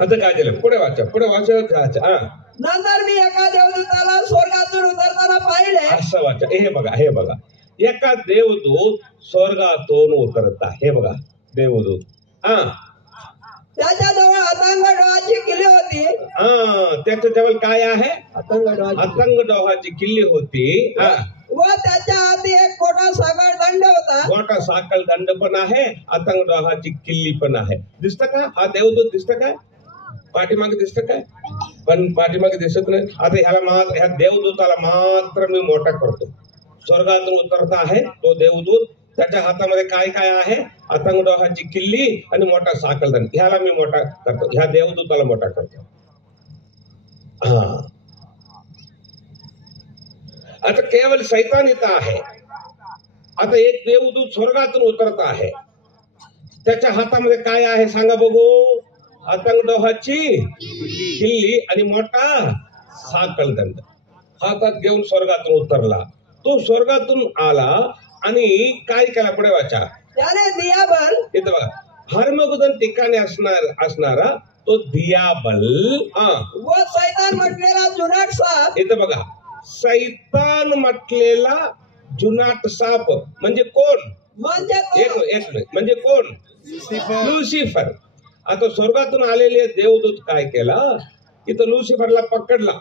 आता काय झालं? पुढे वाचा. नंतर मी एका देवदूताला स्वर्गातून उतरताना पाहिले. असं वाचा. हे बघा एका देवदूत स्वर्गातून उतरता. हे बघा देवदूत. त्याच्याजवळ अथांग डोहाची किल्ली होती. त्याच्या जवळ काय आहे? अथांग डोहाची किल्ली होती. व त्याच्या हाती एक मोठा साखळ दंड होता. मोठा साखळ दंड पण आहे, अथांग डोहाची किल्ली पण आहे. दिसत का? हा देवदूत दिसत काय? पाठीमागे दिसत काय? पण पाठीमागे दिसत नाही. आता ह्या देवदूताला मात्र मी मोठा करतो. स्वर्गातून उतरता आहे तो देवदूत. त्याच्या हातामध्ये काय काय आहे? अथांग डोहाची किल्ली आणि मोठा साखळ दंड. ह्याला मी मोठा करतो, ह्या देवदूताला मोठा करतो. आता केवळ शैतान इथं आहे. आता एक देवदूत स्वर्गातून उतरत आहे. त्याच्या हातामध्ये काय आहे सांगा बघू? अथांग डोहाची किल्ली आणि मोठा साखळ दंड हातात घेऊन स्वर्गातून उतरला. तो स्वर्गातून आला आणि काय केला? पुढे वाचा. त्याने दियाबल, इथं बघा, हर्मगुदन ठिकाणी असणारा तो दियाबल व सैतान म्हटलेला जुनाट साप. इथं बघा, सैतान म्हटलेला जुनाट साप म्हणजे कोण? म्हणजे कोण? लुसिफर. आता स्वर्गातून आलेले देवदूत काय केला? इथं लुसिफरला पकडला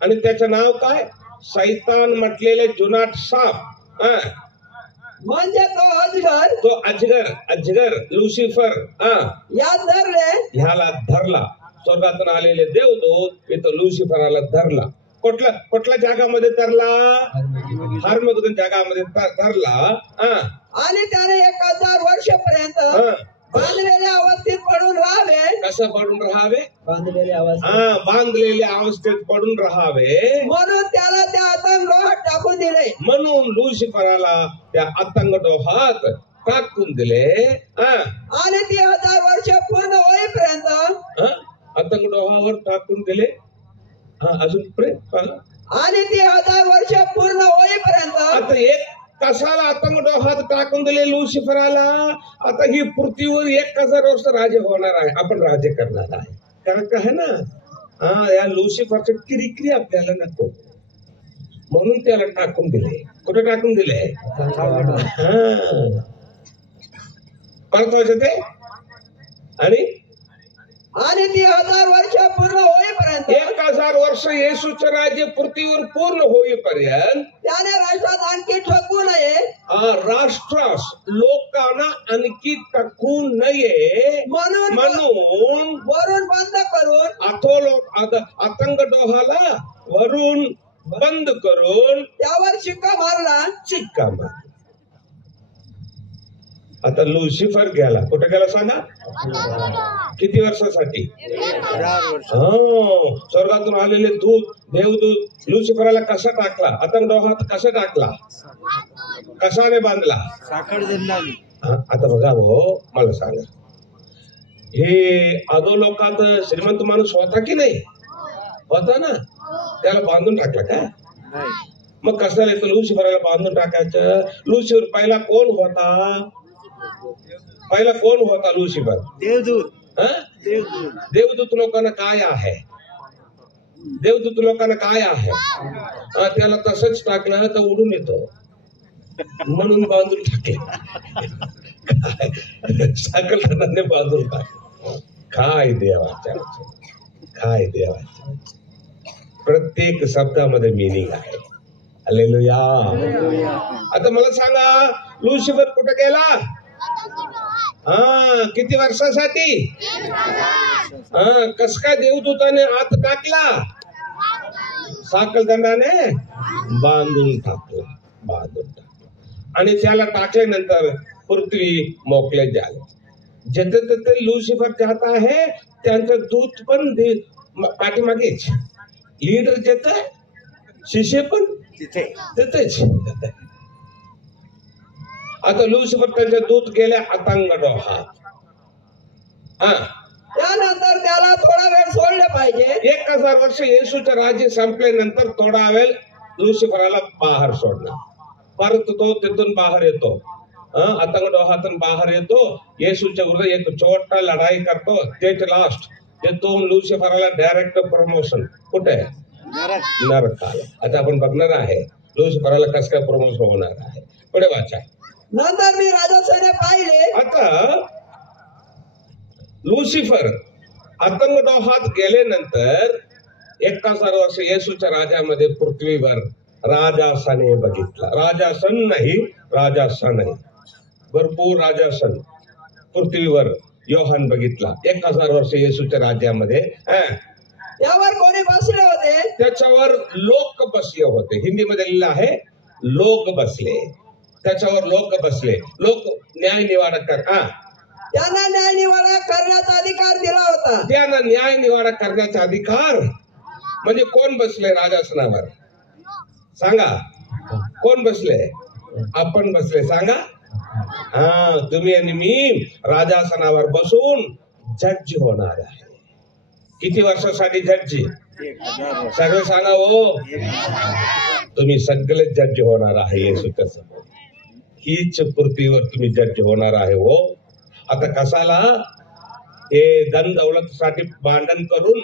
आणि त्याचं नाव काय? सैतान म्हटलेले जुनाट साप. म्हणजे तो अजगर लुसिफर यात धरले. ह्याला धरला. स्वर्गातून आलेले देवदूत इथं लुसिफराला धरला. कुठल्या जागामध्ये धरला? हर्मगुदन जागामध्ये धरला. आणि त्याने 1000 वर्षपर्यंत बांधलेल्या अवस्थेत पडून राहावे. कसं पडून राहावे? बांधलेल्या अवस्थेत पडून राहावे. म्हणून त्याला त्या अथांग डोहात टाकून दिले. म्हणून लुसिफराला त्या अथांग डोहात टाकून दिले. आणि ती 1000 वर्ष पूर्ण होईपर्यंत अथांग डोहावर टाकून दिले. अजून आणि ती 1000 वर्ष पूर्ण होईपर्यंत. आता एक कशाला अथांग डोहात टाकून दिले लुसिफराला? आता ही पृथ्वीवर 1000 वर्ष राज्य होणार आहे. आपण राज्य करणार आहे. कारण काय ना, या लुसिफरच्या किरिकिरी आपल्याला नको म्हणून त्याला टाकून दिले. कुठे टाकून दिले? परत वाचते ते. आणि ती 1000 वर्ष पूर्ण होईपर्यंत, 1000 वर्ष येशूचे राज्य पृथ्वीवर पूर्ण होईपर्यंत त्याने राष्ट्रात आणखी ठकू नये. राष्ट्रास लोकांना आणखी टाकू नये म्हणून वरून बंद करून अथांग डोहाला वरून बंद करून त्यावर शिक्का मारला. आता लुसिफर गेला. कुठे गेला सांगा? किती वर्षासाठी? स्वर्गातून आलेले देवदूत लुसिफराला कसा टाकला? अथांग डोहात कसा टाकला? कशाने बांधला? साखळ दंडाने. आता बघा भाऊ, मला सांगा, हे अधोलोकात श्रीमंत माणूस होता की नाही? होता ना. त्याला बांधून टाकला का? मग कशाला येतो लुसिफराला बांधून टाकायचं? लुसिफर पहिला कोण होता? लुसिफर देवदूत. देवदूत लोकांना काय आहे? त्याला तसंच टाकलं तर उडून येतो म्हणून बांधून टाकले. साखळ दंडाने बांधून टाकले. काय देवाच्या प्रत्येक शब्दामध्ये मिनिंग आहे. हालेलुया. आता मला सांगा, लुसिफर कुठे गेला? किती वर्षासाठी? कस काय देवदूताने आत टाकला? साखळ दंडाने बांधून टाकला. आणि त्याला टाकल्यानंतर पृथ्वी मोकळे झाले. जिथे तिथे लुसिफर जात आहे त्यांचं दूत पण पाठीमागेच. लीडर जिथे, शिष्य पण तिथेच. आता लुसिफर त्यांच्या दूत गेल्या अथांग डोहात. त्यानंतर त्याला थोडा वेळ सोडले पाहिजे. 1000 वर्ष येशूचे राज्य संपल्यानंतर थोडा वेळ लुसिफराला बाहेर सोडणार. परत तो तिथून बाहेर येतो आतंकवाद हातून बाहेर येतो, येशूच्या विरुद्ध एक छोटा लढाई करतो, डेट लास्ट तिथून लुसिफरला डायरेक्ट प्रमोशन कुठे नरकाला. आता आपण बघणार आहे लुसिफरला कसं काय प्रमोशन होणार आहे. पुढे वाचा. नंतर मी राजासाने पाहिले. आता लुसिफर आतंकवादात गेल्यानंतर 1000 वर्ष येशूच्या राज्यामध्ये पृथ्वीवर राजासने बघितला. राजासन नाही, राजासन आहे. भरपूर राजासन पृथ्वीवर योहान बघितला 1000 वर्ष येशूच्या राज्यामध्ये. त्यावर कोणी बसले होते? त्याच्यावर लोक बसले होते. हिंदीमध्ये लिहिलं आहे लोक बसले. त्याच्यावर लोक बसले. लोक न्याय निवाडा त्यांना न्याय निवाडा करण्याचा अधिकार दिला होता. त्यांना न्याय निवाडा करण्याचा अधिकार म्हणजे कोण बसले राजासनावर सांगा? कोण बसले? आपण बसले. सांगा. तुम्ही आणि मी राजासनावर बसून जड्ज होणार आहे. किती वर्षासाठी जड्जी? सगळे सांगा हो. तुम्ही सगळे जड्ज होणार आहे येशूच्या समोर. हीच पृथ्वीवर तुम्ही जड्ज होणार आहे हो. आता कसाला हे धन दौलतीसाठी भांडण करून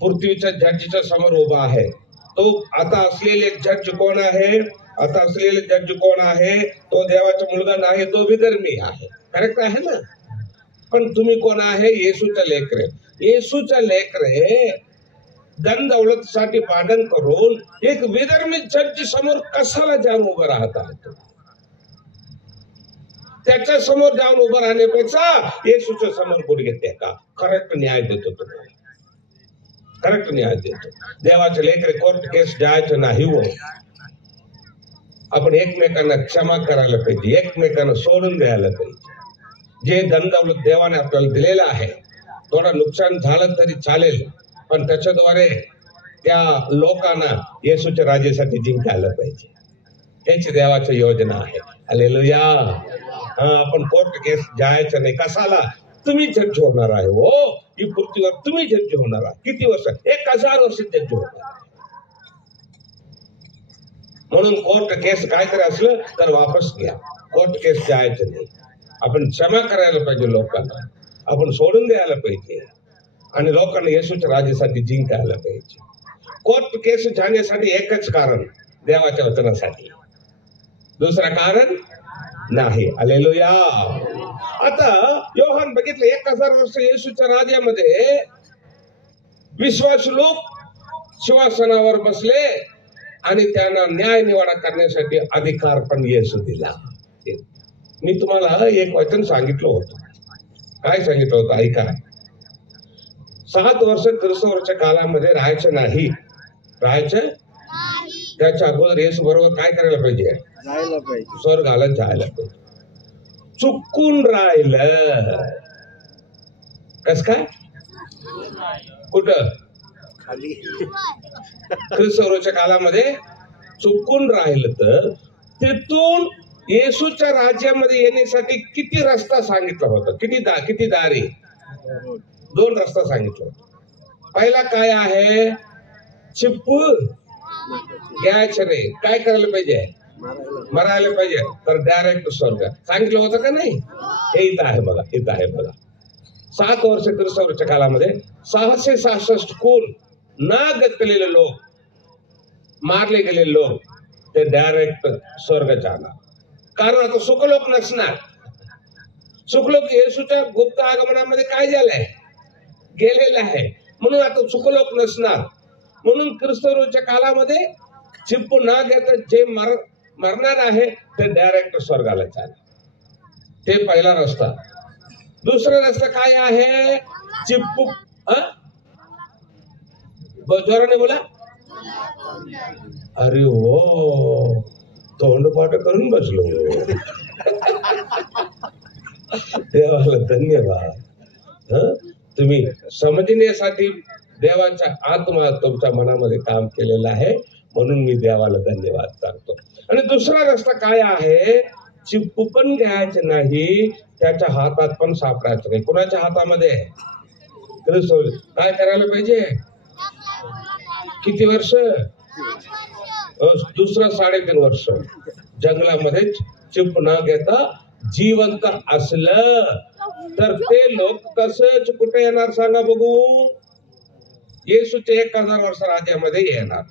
पृथ्वीच्या जड्जीच्या समोर उभा आहे. तो आता असलेले जड्ज कोण आहे? आता असलेले जड्ज कोण आहे? तो देवाचा मुलगा नाही, तो विधर्मी आहे. करेक्ट आहे ना? पण तुम्ही कोण आहे? येशूच्या लेकरे. येशूच्या लेकरे धन दौलतीसाठी भांडण करून एक विधर्मी जड्ज समोर कशाला जाऊन उभं राहतात? त्याच्या समोर जाऊन उभं राहण्यापेक्षा येशूच्या समोर गुडघे टेका. करेक्ट न्याय देतो तुम्हाला. करेक्ट न्याय देतो. देवाचे लेकरे कोर्ट केस जायचं नाही हो. आपण एकमेकांना क्षमा करायला पाहिजे, एकमेकांना सोडून द्यायला पाहिजे. जे धन दौलत देवाने आपल्याला दिलेलं आहे, थोडं नुकसान झालं तरी चालेल, पण त्याच्याद्वारे त्या लोकांना येशूच्या राज्यासाठी जिंकायला पाहिजे. हेच देवाची योजना आहे. हालेलुया. आपण कोर्ट केस जायचं नाही. कसाला? तुम्ही जड्ज होणार आहे हो. ही पृथ्वीवर तुम्ही जड्ज होणार आहे. किती वर्ष? 1000 वर्ष जड्ज होणार. म्हणून कोर्ट केस काहीतरी असलं तर वापस घ्या. कोर्ट केस जायचं नाही. आपण क्षमा करायला पाहिजे लोकांना. आपण सोडून द्यायला पाहिजे आणि लोकांना येशूच्या राज्यासाठी जिंकायला पाहिजे. कोर्ट केस जाण्यासाठी एकच कारण, देवाच्या वचनासाठी. दुसरं कारण नाही. हालेलुया. आता योहान बघितलं 1000 वर्ष येशूच्या राज्यामध्ये विश्वासू लोक सिंहासनावर बसले आणि त्यांना न्याय निवाडा करण्यासाठी अधिकार पण येशू दिला. मी तुम्हाला एक वचन सांगितलं होतं. काय सांगितलं होतं? ऐका. 7 वर्ष ख्रिस्तवर्षाच्या कालामध्ये राहायचं नाही. राहायचं त्याच्या अगोदर येशू बरोबर काय करायला पाहिजे? स्वर्गाला जायला पाहिजे. चुकून राहिलं. कस काय? कुठं? ख्रिस्तवर्षाच्या कालामध्ये चुकून राहिलं तर तिथून येशूच्या राज्यामध्ये येण्यासाठी किती रस्ता सांगितला होता? किती दारी? 2 रस्ता सांगितला होता. पहिला काय आहे? चिप्पू घ्यायचं नाही. काय करायला पाहिजे? मरायला पाहिजे. तर डायरेक्ट स्वर्ग. सांगितलं होतं का नाही? हे इथं आहे बघा. इथं आहे बघा. 7 वर्ष ख्रिस्तवर्षाच्या कालामध्ये 666 खून ना गतलेले लोक, मारले गेलेले लोक ते डायरेक्ट स्वर्ग जाणार. कारण आता सुखलोक नसणार. सुखलोक येशूच्या गुप्त आगमनामध्ये काय झालंय? गेलेलं आहे. म्हणून आता सुखलोक नसणार. म्हणून ख्रिस्तवर्षाच्या कालामध्ये चिप्पू ना घेता जे मरणार आहे ते डायरेक्ट स्वर्गाला जाणार. ते पहिला रस्ता. दुसरा रस्ता काय आहे? चिप्पू जोराने बोला. अरे हो, तोंडपाठ करून बसलो. देवाला धन्यवाद. तुम्ही समजण्यासाठी देवाचा आत्मा तुमच्या मनामध्ये काम केलेलं आहे, म्हणून मी देवाला धन्यवाद सांगतो. आणि दुसरा रस्ता काय आहे? चिप्पू पण घ्यायचं नाही, त्याच्या हातात पण सापडायचं नाही. कुणाच्या हातामध्ये? काय करायला पाहिजे? किती वर्ष? दुसरं 3.5 वर्ष जंगलामध्ये चिप न घेता जिवंत असलं तर ते लोक तसंच कुठे येणार सांगा बघू? येशूच्या 1000 वर्ष राज्यामध्ये येणार.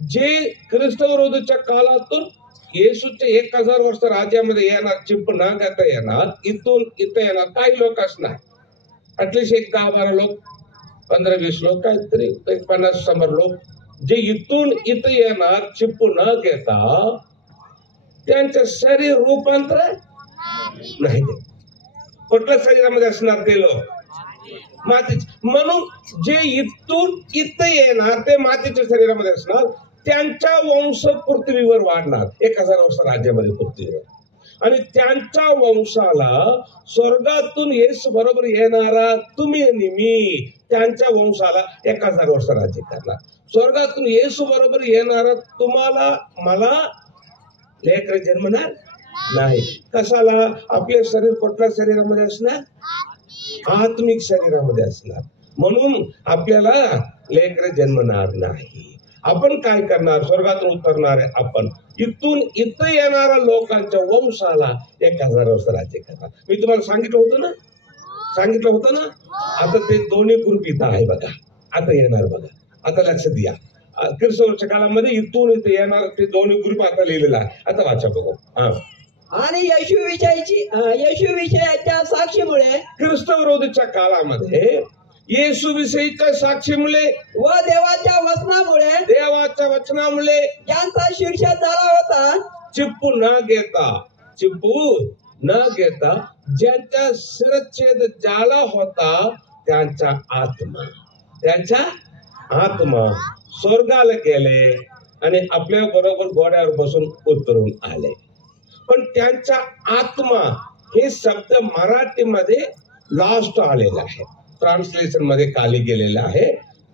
जे ख्रिस्तविरोधीच्या काळातून येशूच्या 1000 वर्ष राज्यामध्ये येणार, चिप न घेता येणार, इथून इथं येणार. काही लोक असणार, ऍटलिस्ट 10-12 लोक, 15-20 लोक, काहीतरी 50-100 लोक, जे इथून इथं येणार चिप न घेता. त्यांचं शरीर रूपांतर नाही. कुठल्या शरीरामध्ये असणार ते लोक? मातीचे. म्हणून जे इथून इथं येणार ते मातीच्या शरीरामध्ये असणार. त्यांचा वंश पृथ्वीवर वाढणार 1000 वर्ष राज्यामध्ये पृथ्वीवर. आणि त्यांच्या वंशाला स्वर्गातून येशू बरोबर येणारा तुम्ही आणि मी, त्यांच्या वंशाला 1000 वर्ष राज्य करणार. स्वर्गातून येशू बरोबर येणारा तुम्हाला मला लेकरं जन्मणार नाही. कशाला? आपले शरीर कुठल्या शरीरामध्ये असणार? आत्मिक शरीरामध्ये असणार. म्हणून आपल्याला लेकरं जन्मणार नाही. आपण काय करणार? स्वर्गातून उतरणार आहे आपण. इथून इथं येणाऱ्या लोकांच्या वंशाला 1000 वर्ष राज्य करणार. मी तुम्हाला सांगितलं होतं ना. आता ते दोन्ही ग्रुप इथं आहे बघा. आता येणार बघा. आता लक्ष द्या. ख्रिस्तवर्षच्या काळामध्ये इथून इथं येणार ते दोन्ही ग्रुप आता लिहिलेला आहे. आता वाचा बघू. आणि येशू विषयाच्या साक्षीमुळे, ख्रिस्तविरोधीच्या काळामध्ये येशू विषयीच्या साक्षीमुळे व देवाच्या वचनामुळे ज्यांचा शिक्षा झाला होता, चिप्पू न घेता ज्यांचा शिरच्छेद झाला होता, त्यांचा आत्मा स्वर्गाला गेले आणि आपल्या बरोबर घोड्यावर बसून उतरून आले. पण त्यांचा आत्मा हे शब्द मराठीमध्ये लास्ट आलेला आहे, ट्रान्सलेशन मध्ये खाली गेलेला आहे.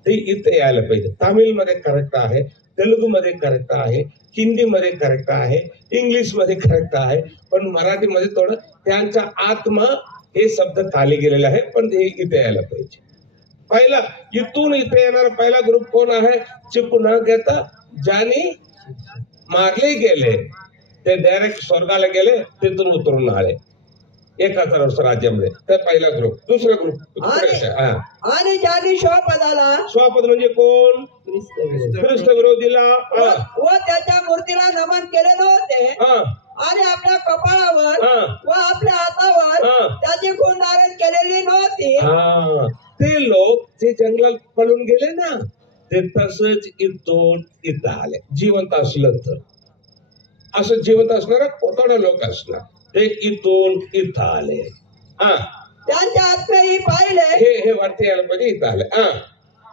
ते इथे यायला पाहिजे. तामिळ मध्ये करेक्ट आहे, तेलुगू मध्ये करेक्ट आहे, हिंदी मध्ये करेक्ट आहे, इंग्लिश मध्ये करेक्ट आहे. पण मराठीमध्ये थोडं त्यांचा आत्मा हे शब्द खाली गेलेला आहे, पण ते इथे यायला पाहिजे. पहिला इथून इथे येणारा पहिला ग्रुप कोण आहे? चिप न घेता ज्याने मारले गेले, ते डायरेक्ट स्वर्गाला गेले, तिथून उतरून आले 1000 वर्ष राज्यामध्ये. तर पहिला ग्रुप. दुसरा ग्रुप आणि ज्यांनी स्वपद म्हणजे कोण? ख्रिस्त विरोधीला व त्याच्या मूर्तीला नमन केले नव्हते आणि आपल्या कपाळावर व आपल्या हातावर त्याची खून धारण केलेली नव्हती. ते लोक जे जंगलात पळून गेले ना, ते तसंच इथून इथं आले. जिवंत असलं तर, असं जिवंत असणारा थोडा लोक असणार, ते इथून इथं आले. त्यांच्या आत्म्याही पाहिले, हे वाटते यायला पाहिजे. इथं आले,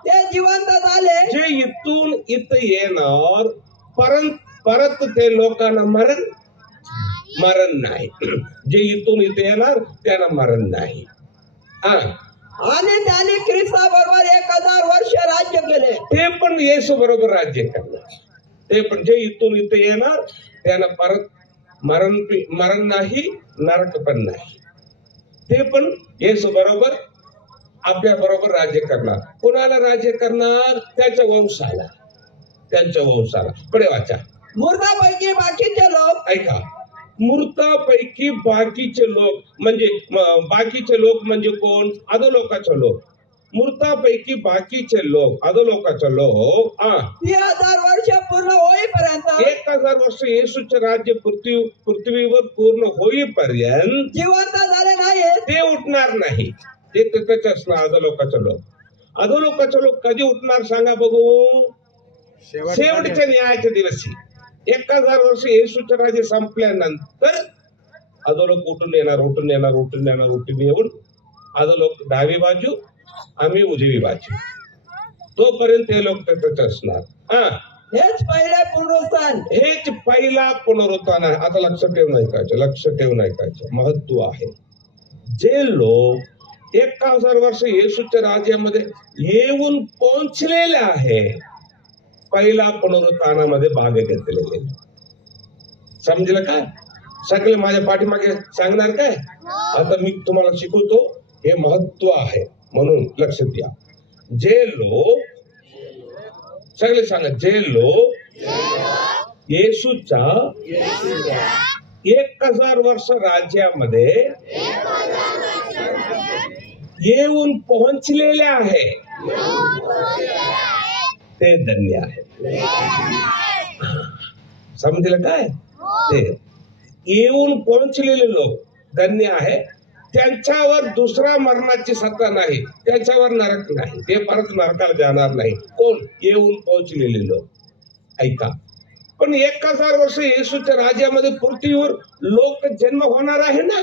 ते जिवंत झाले. जे इथून इथं येणार परत ते लोकांना मरण नाही. जे इथून इथे येणार त्यांना मरण नाही. आणि त्यांनी ख्रिस्ताबरोबर 1000 वर्ष राज्य केले. ते पण येशू बरोबर राज्य करणार. ते पण जे इथून इथे येणार त्यांना परत मरण नाही, नरक पण नाही. ते पण येशू बरोबर आपल्या बरोबर राज्य करणार. कोणाला राज्य करणार? त्याच्या वंशाला. पुढे वाचा. मृतापैकी बाकीचे लोक, ऐका, मृतापैकी बाकीचे लोक म्हणजे कोण? अधोलोकाचे लोक. मृतापैकी बाकीचे लोक, अधोलोकाचे लोक 3000 वर्ष पूर्ण होईपर्यंत, 1000 वर्ष येशूचे राज्य पृथ्वीवर पूर्ण होईपर्यंत जिवंत झाले नाही. ते उठणार नाही. ते तिथेच असणार. अधोलोकाचे लोक कधी उठणार सांगा बघू? शेवटच्या न्यायाच्या दिवशी. 1000 वर्ष येशूचे राज्य संपल्यानंतर अधोलोक उठून येऊन अधोलोक डावी बाजू, आम्ही उजवी बाजू. तोपर्यंत ते लोक तिथेच असणार. हेच पहिला पुनरुत्थान आहे. आता लक्ष ठेवून ऐकायचं महत्व आहे. जे लोक 1000 वर्ष येशूच्या राज्यामध्ये येऊन पोहोचलेले आहे, पहिला पुनरुत्थानामध्ये भाग घेतलेले. समजलं काय? सगळे माझ्या पाठीमागे सांगणार काय? आता मी तुम्हाला शिकवतो. हे महत्व आहे म्हणून लक्ष द्या. जे लोक, सगळे सांगा, जे लोक येशूचा 1000 वर्ष राज्यामध्ये येऊन पोहोचलेले आहे ते धन्य आहे. समजलं काय? ते येऊन पोहोचलेले लोक धन्य आहे. त्यांच्यावर दुसरा मरणाची सत्ता नाही, त्यांच्यावर नरक नाही, ते परत नरकाला जाणार नाही. कोण? येऊन पोहोचलेले लोक. ऐका, पण 1000 वर्ष येशूच्या राज्यामध्ये पृथ्वीवर लोक जन्म होणार आहे ना,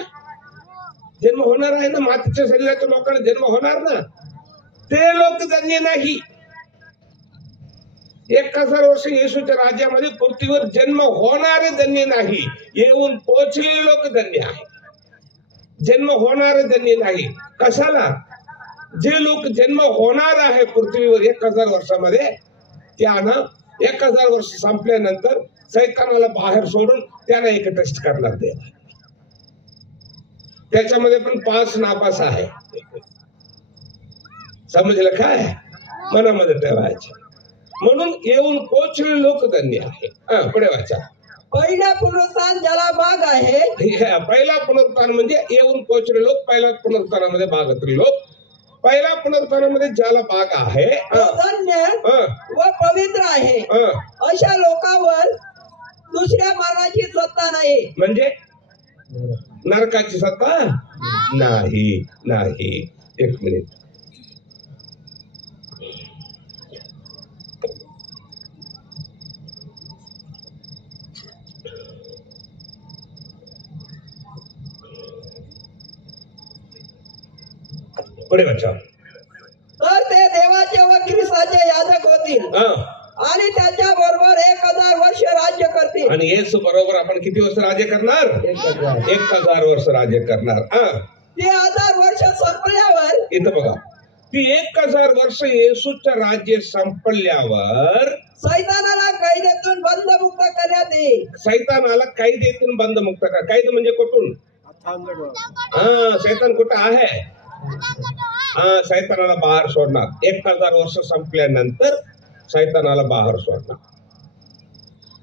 जन्म होणार आहे ना, मातीच्या शरीराच्या लोकांना जन्म होणार ना, ते लोक धन्य नाही. 1000 वर्ष येशूच्या राज्यामध्ये पृथ्वीवर जन्म होणारे धन्य नाही, येऊन पोहोचलेले लोक धन्य आहे. जन्म होणारे धन्य नाही. कशाला? जे लोक जन्म होणार आहे पृथ्वीवर 1000 वर्षामध्ये, त्यांना 1000 वर्ष संपल्यानंतर सैतानाला बाहेर सोडून त्यांना एक टेस्ट करणार ते. त्याच्यामध्ये पण 5 नापास आहे. समजलं काय? मनामध्ये ठेवायचे. म्हणून येऊन पोहोचलेले लोक धन्य आहे. पुढे वाचा. पहिला पुनरुत्थान ज्याला भाग आहे. पहिला पुनरुत्थान म्हणजे येऊन पोहोचलेले लोक. पहिल्या पुनरुत्थानामध्ये भागातील लोक. पहिल्या पुनरुत्थानामध्ये ज्याला भाग आहे धन्य व पवित्र आहे. अशा लोकांवर दुसऱ्या मरणाची सत्ता नाही. म्हणजे नरकाची सत्ता नाही. नाही. एक मिनिट. पुढे वाचा. तर ते देवाचे व ख्रिस्ताचे याजक होतील आणि त्याच्या बरोबर 1000 वर्ष राज्य करतील. आणि येशू बरोबर आपण किती वर्ष राज्य करणार? 1000 वर्ष राज्य करणार. ते 1000 वर्ष संपल्यावर, इथं बघा, ती 1000 वर्ष येशूचं राज्य संपल्यावर सैतानाला कैदेतून बंदमुक्त करण्यात येईल. सैतानाला कैदेतून बंदमुक्त कर. कैद म्हणजे कुठून? सैतान कुठं आहे? सैतानाला बाहेर सोडणार. 1000 वर्ष संपल्यानंतर सैतानाला बाहेर सोडणार.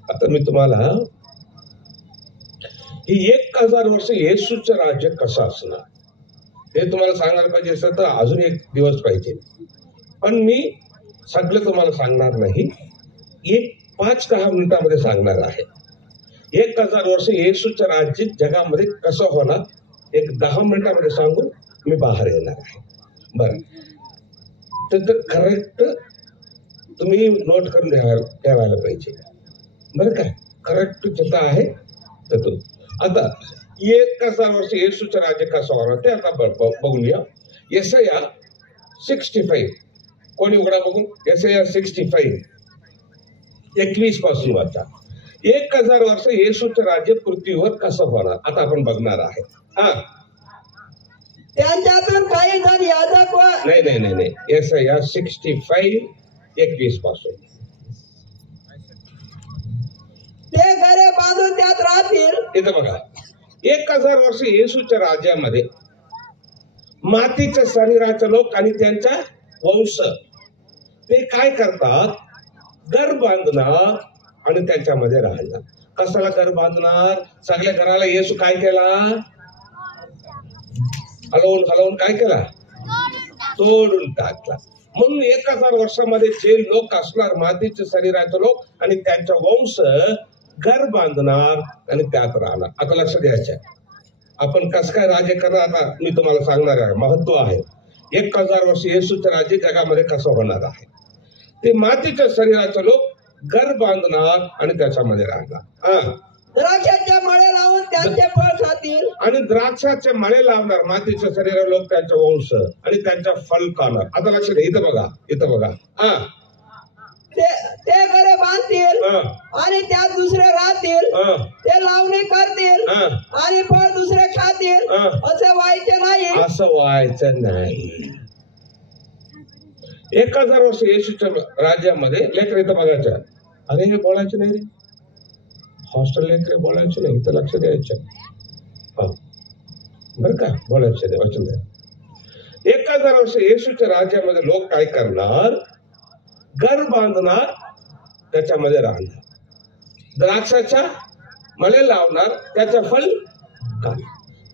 आता मी तुम्हाला ही 1000 वर्ष येशूचं राज्य कसं असणार ते तुम्हाला सांगायला पाहिजे असं तर अजून एक दिवस पाहिजे. पण मी सगळं तुम्हाला सांगणार नाही, एक 5-10 मिनिटांमध्ये सांगणार आहे. 1000 वर्ष येशूचं राज्य जगामध्ये कसं होणार एक 10 मिनिटांमध्ये सांगून मी बाहेर येणार आहे. बरं, तर करेक्ट तुम्ही नोट करून ठेवायला पाहिजे. बरं काय? करेक्ट जिथं आहे तिथून. आता 1000 वर्ष येशूचं राज्य कसं होणार ते आता बघूया. यशाया 65. कोणी उघडा बघून. यशाया 65 21 पासून वाचा. 1000 वर्ष येशूचं राज्य पृथ्वीवर कसं होणार आता आपण बघणार आहे. त्यांच्यातून काही जण याजक व नाही. यशाया 65 21 पासून. ते घरे बांधून त्यात राहतील. इथं बघा, 1000 वर्ष येशूच्या राज्यामध्ये मातीच्या शरीराचे लोक आणि त्यांचा वंश ते काय करतात? घर बांधणार आणि त्याच्यामध्ये राहणार. कशाला घर बांधणार? सगळ्या घराला येशू काय केला? हलवून काय केला? तोडून टाकला. म्हणून 1000 वर्षामध्ये जे लोक असणार मातीच्या शरीराचे लोक आणि त्यांचा वंश घर बांधणार आणि त्यात राहणार. आता लक्ष द्यायचं, आपण कसं काय राज्य करणार आता मी तुम्हाला सांगणार आहे. महत्व आहे. 1000 वर्ष येशूचं राज्य जगामध्ये कसं होणार आहे. ते मातीच्या शरीराचे लोक घर बांधणार आणि त्याच्यामध्ये राहणार. द्राक्षाचे मळे लावून त्यांचे फळ खातील. आणि द्राक्षाचे मळे लावणार मातीच्या शरीराचे लोक त्यांचा वंश आणि त्यांचा फल खाणार. आता लक्ष द्या, इथं बघा. ते घरे बांधतील आणि त्यात दुसरे राहतील. ते लावणी करतील आणि फळ दुसरे खातील. असे व्हायचे नाही. असं व्हायचं नाही. 1000 वर्ष येशूच्या राज्यामध्ये लेकर इथं बघायचं. अरे हे बोलायचं नाही रे, हॉस्टेल लेकर बोलायचं नाही, इथं लक्ष द्यायचं. बरं का? बोलायचं नाही, वाचन द्या. 1000 वर्ष येशूच्या राज्यामध्ये लोक काय करणार? घर बांधणार, त्याच्यामध्ये राहणार. द्राक्षाच्या मळे लावणार त्याचं फल काय?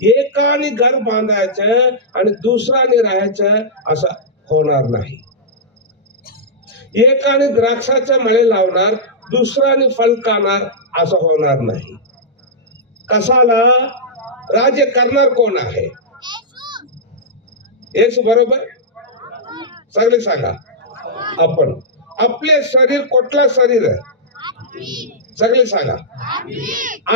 एकाने घर बांधायचं आणि दुसऱ्याने राहायचं असं होणार नाही. एकाने द्राक्षाचे मळे लावणार दुसऱ्याने फल खाणार असं होणार नाही. कशाला? राज्य करणार कोण आहे? येशू बरोबर? सगळे सांगा. आपण. आपले शरीर कुठलं शरीर आहे? सगळे सांगा.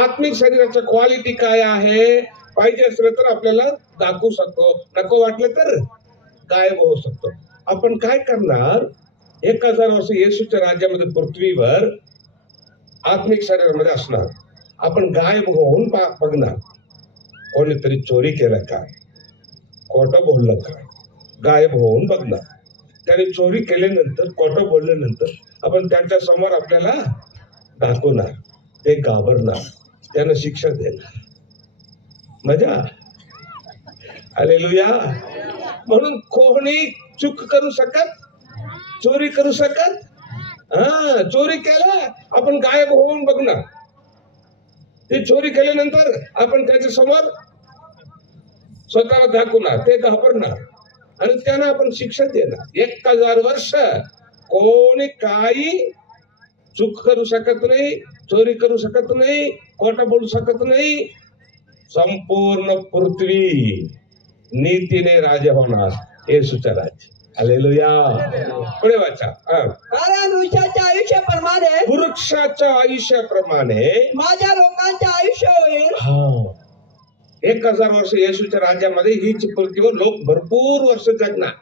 आत्मिक शरीराचं क्वालिटी काय आहे? पाहिजे असलं तर आपल्याला दाखवू शकतो, नको वाटलं तर गायब होऊ शकतो. आपण काय करणार? 1000 वर्ष येशूच्या राज्यामध्ये पृथ्वीवर आत्मिक शरीरामध्ये असणार. आपण गायब होऊन बघणार. कोणीतरी चोरी केलं काय, खोटं बोललं काय, गायब होऊन बघणार. त्याने चोरी केल्यानंतर, खोटं बोलल्यानंतर आपण त्यांच्या समोर आपल्याला दाखवणार. ते घाबरणार, त्यांना शिक्षा देणार. मजा. हालेलुया. म्हणून कोणी चूक करू शकत, चोरी करू शकत? चोरी केला आपण गायब होऊन बघणार. ते चोरी केल्यानंतर आपण त्याच्या समोर स्वतःला दाखवणार. ते घाबरणार आणि त्यांना आपण शिक्षा देणार. 1000 वर्ष कोणी काही चूक करू शकत नाही, चोरी करू शकत नाही, खोटं बोलू शकत नाही. संपूर्ण पृथ्वी नीतीने राज्य होणार. येशूचं राज्य. हालेलुया. पुढे वाचा. कारण वृक्षाच्या आयुष्याप्रमाणे, वृक्षाच्या आयुष्याप्रमाणे माझ्या लोकांचे आयुष्य होईल. 1000 वर्ष येशूच्या राज्यामध्ये हीच पृथ्वीवर लोक भरपूर वर्ष जगणार.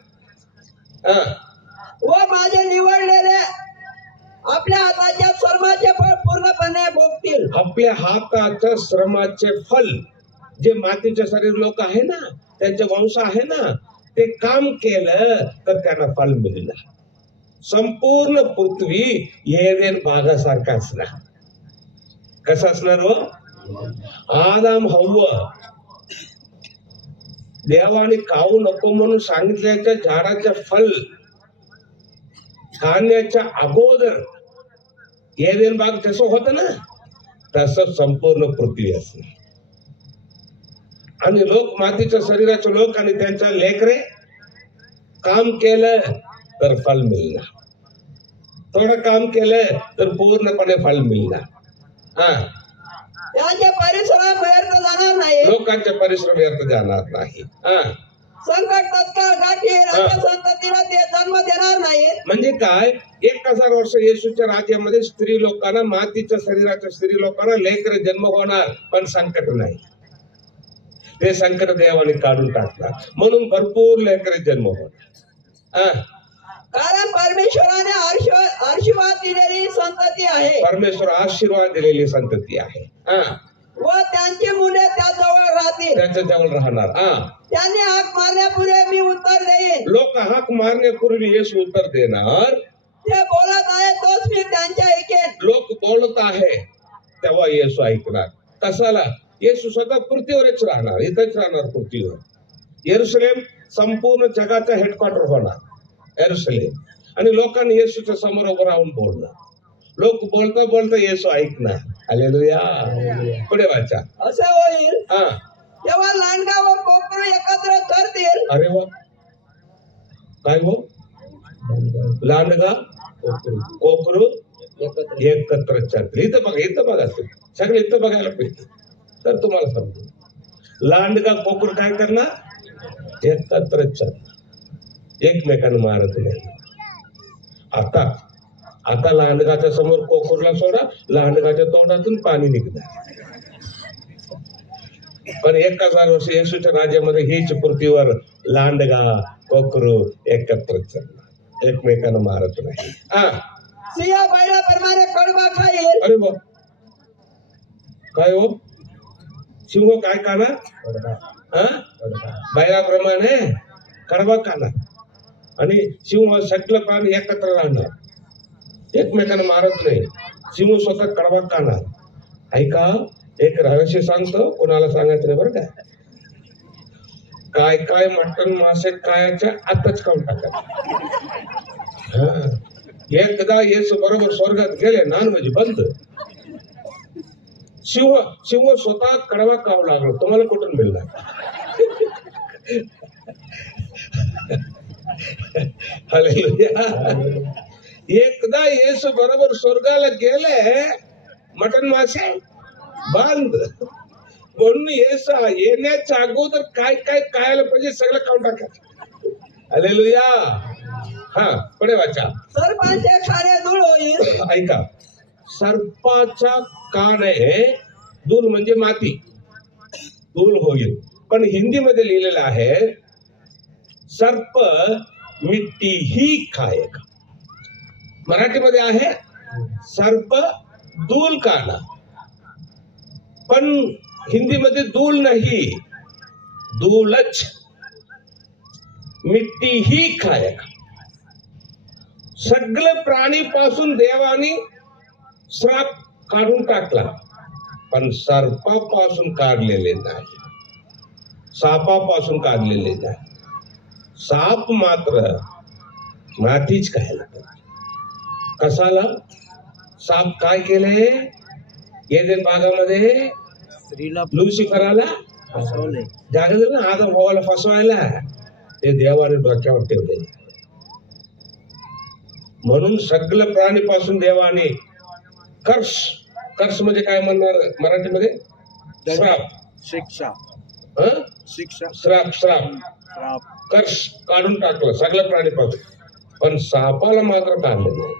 व माझे निवडलेले आपल्या हाताच्या श्रमाचे फळ पूर्णपणे भोगतील. आपल्या हाताच्या श्रमाचे फल. जे मातीचे शरीर लोक आहे ना, त्यांचे वंश आहे ना, ते काम केलं तर त्यांना फल मिळणार. संपूर्ण पृथ्वी एदेन बागासारखा असणार. कसं असणार? व आदम हव्वा देवाने खाऊ नको म्हणून सांगितल्याच्या झाडाचे फल खाण्याच्या अगोदर एदेन बाग जसं होतं ना, तसं संपूर्ण पृथ्वी असणार. आणि लोक मातीच्या शरीराचे लोक आणि त्यांच्या लेकरे काम केलं तर फल मिळणार. थोडं काम केलं तर पूर्णपणे फल मिळणार. त्यांचे परिश्रम व्यर्थ जाणार नाही. लोकांचे परिश्रम व्यर्थ जाणार नाही. संकट तत्काळ गाठील, अशा संततीला ते जन्म देणार नाही. म्हणजे काय? 1000 वर्ष येशूच्या राज्यामध्ये स्त्री लोकांना, मातीच्या शरीराच्या स्त्री लोकांना लेकरे जन्म होणार, पण संकट नाही. ते संकट देवाने काढून टाकणार. म्हणून भरपूर लेकरे जन्म होणार. कारण परमेश्वराने आशीर्वाद दिलेली संतती आहे. परमेश्वर आशीर्वाद दिलेली संतती आहे. व त्यांची मुले त्याजवळ राहतील. त्यांच्या जवळ राहणार. त्यांनी हाक मारण्यापूर्वी मी उत्तर देईन. लोक हाक मारण्यापूर्वी येशू उत्तर देणार. ते बोलत आहे तोच मी त्यांच्या ऐकेन. लोक बोलत आहे तेव्हा येशू ऐकणार. कशाला? येशू स्वतः पृथ्वीवरच राहणार, इथंच राहणार पृथ्वीवर. यरुशलेम संपूर्ण जगाचा हेडक्वार्टर होणार, यरुशलेम. आणि लोकांनी येशूच्या समोर उभं राहून बोलणार. लोक बोलता बोलता येशू ऐकणार. हालेलुया. पुढे वाचा. असं होईल तेव्हा लांडगा व कोकरू एकत्र चरतील. अरे वा. काय हो? लांडगा कोकरू एकत्र चरतील. इथं बघा, इथं बघा, सगळे इथं बघायला पाहिजे तर तुम्हाला समजू. लांडगा कोकरू काय करणार? एकत्र चरणार, एकमेकांना मारत नाही. आता लांडगाच्या समोर कोकरूला सोडा, लांडगाच्या तोंडातून पाणी निघणार. पण 1000 वर्ष येशूच्या राज्यामध्ये हीच पृथ्वीवर लांडगा कोकरू एकत्र चरणार, एकमेकांना मारत नाही. सिंह बैलाप्रमाणे कडबा खाईल. अरे वा. काय हो? सिंह काय खाणार? बैलाप्रमाणे कडबा खाणार. आणि सिंह सगळं प्राणी एकत्र राहणार, एकमेकांना मारत नाही. सिंह स्वतः कडबा खाणार. ऐका, एक रहस्य सांगतो, कोणाला सांगायचं नाही बरं का. काय काय मटण मासे कायच्या आतच खाऊन टाका. एकदा येशू बरोबर स्वर्गात गेले, नॉनव्हेज बंद. शिव स्वतः कडवा काव लागलो, तुम्हाला कुठून मिळणार? हालेलुया. एकदा येशू बरोबर स्वर्गाला गेले, मटण मासे बंद. म्हणून येशू येण्याच्या अगोदर काय काय खायला पाहिजे सगळं खाऊन टाकायचं. हालेलुया. हा, पुढे वाचा. सर्पांचे खाणे धूळ होईल. ऐका, सर्पाचा काने धूळ म्हणजे माती, धूळ होईल. पण हिंदीमध्ये लिहिलेलं आहे सर्प मिट्टी ही खाएगा. मराठीमध्ये आहे सर्प धूल खाना, पण हिंदीमध्ये धूल नाही, धूलच. मिट्टी ही खाएगा. सगळं प्राणीपासून देवाने श्राप काढून टाकला, पण सर्पापासून काढलेले नाही, सापापासून काढलेले नाही. साप मात्र मातीच खायला पाहिजे. कसाला? साप काय केले एदेन बागामध्ये? लुसिफराला जागा ना आदम हवाला फसवायला ते देवाने डोक्यावर ठेवले. म्हणून सगळं प्राणीपासून देवाने कर्स, कर्स म्हणजे काय म्हणणार मराठीमध्ये? श्राप, शिक्षा, शिक्षा, श्राप, श्राप, कर्स काढून टाकलं सगळ्या प्राणीपासून. पण सापाला मात्र काढलं नाही.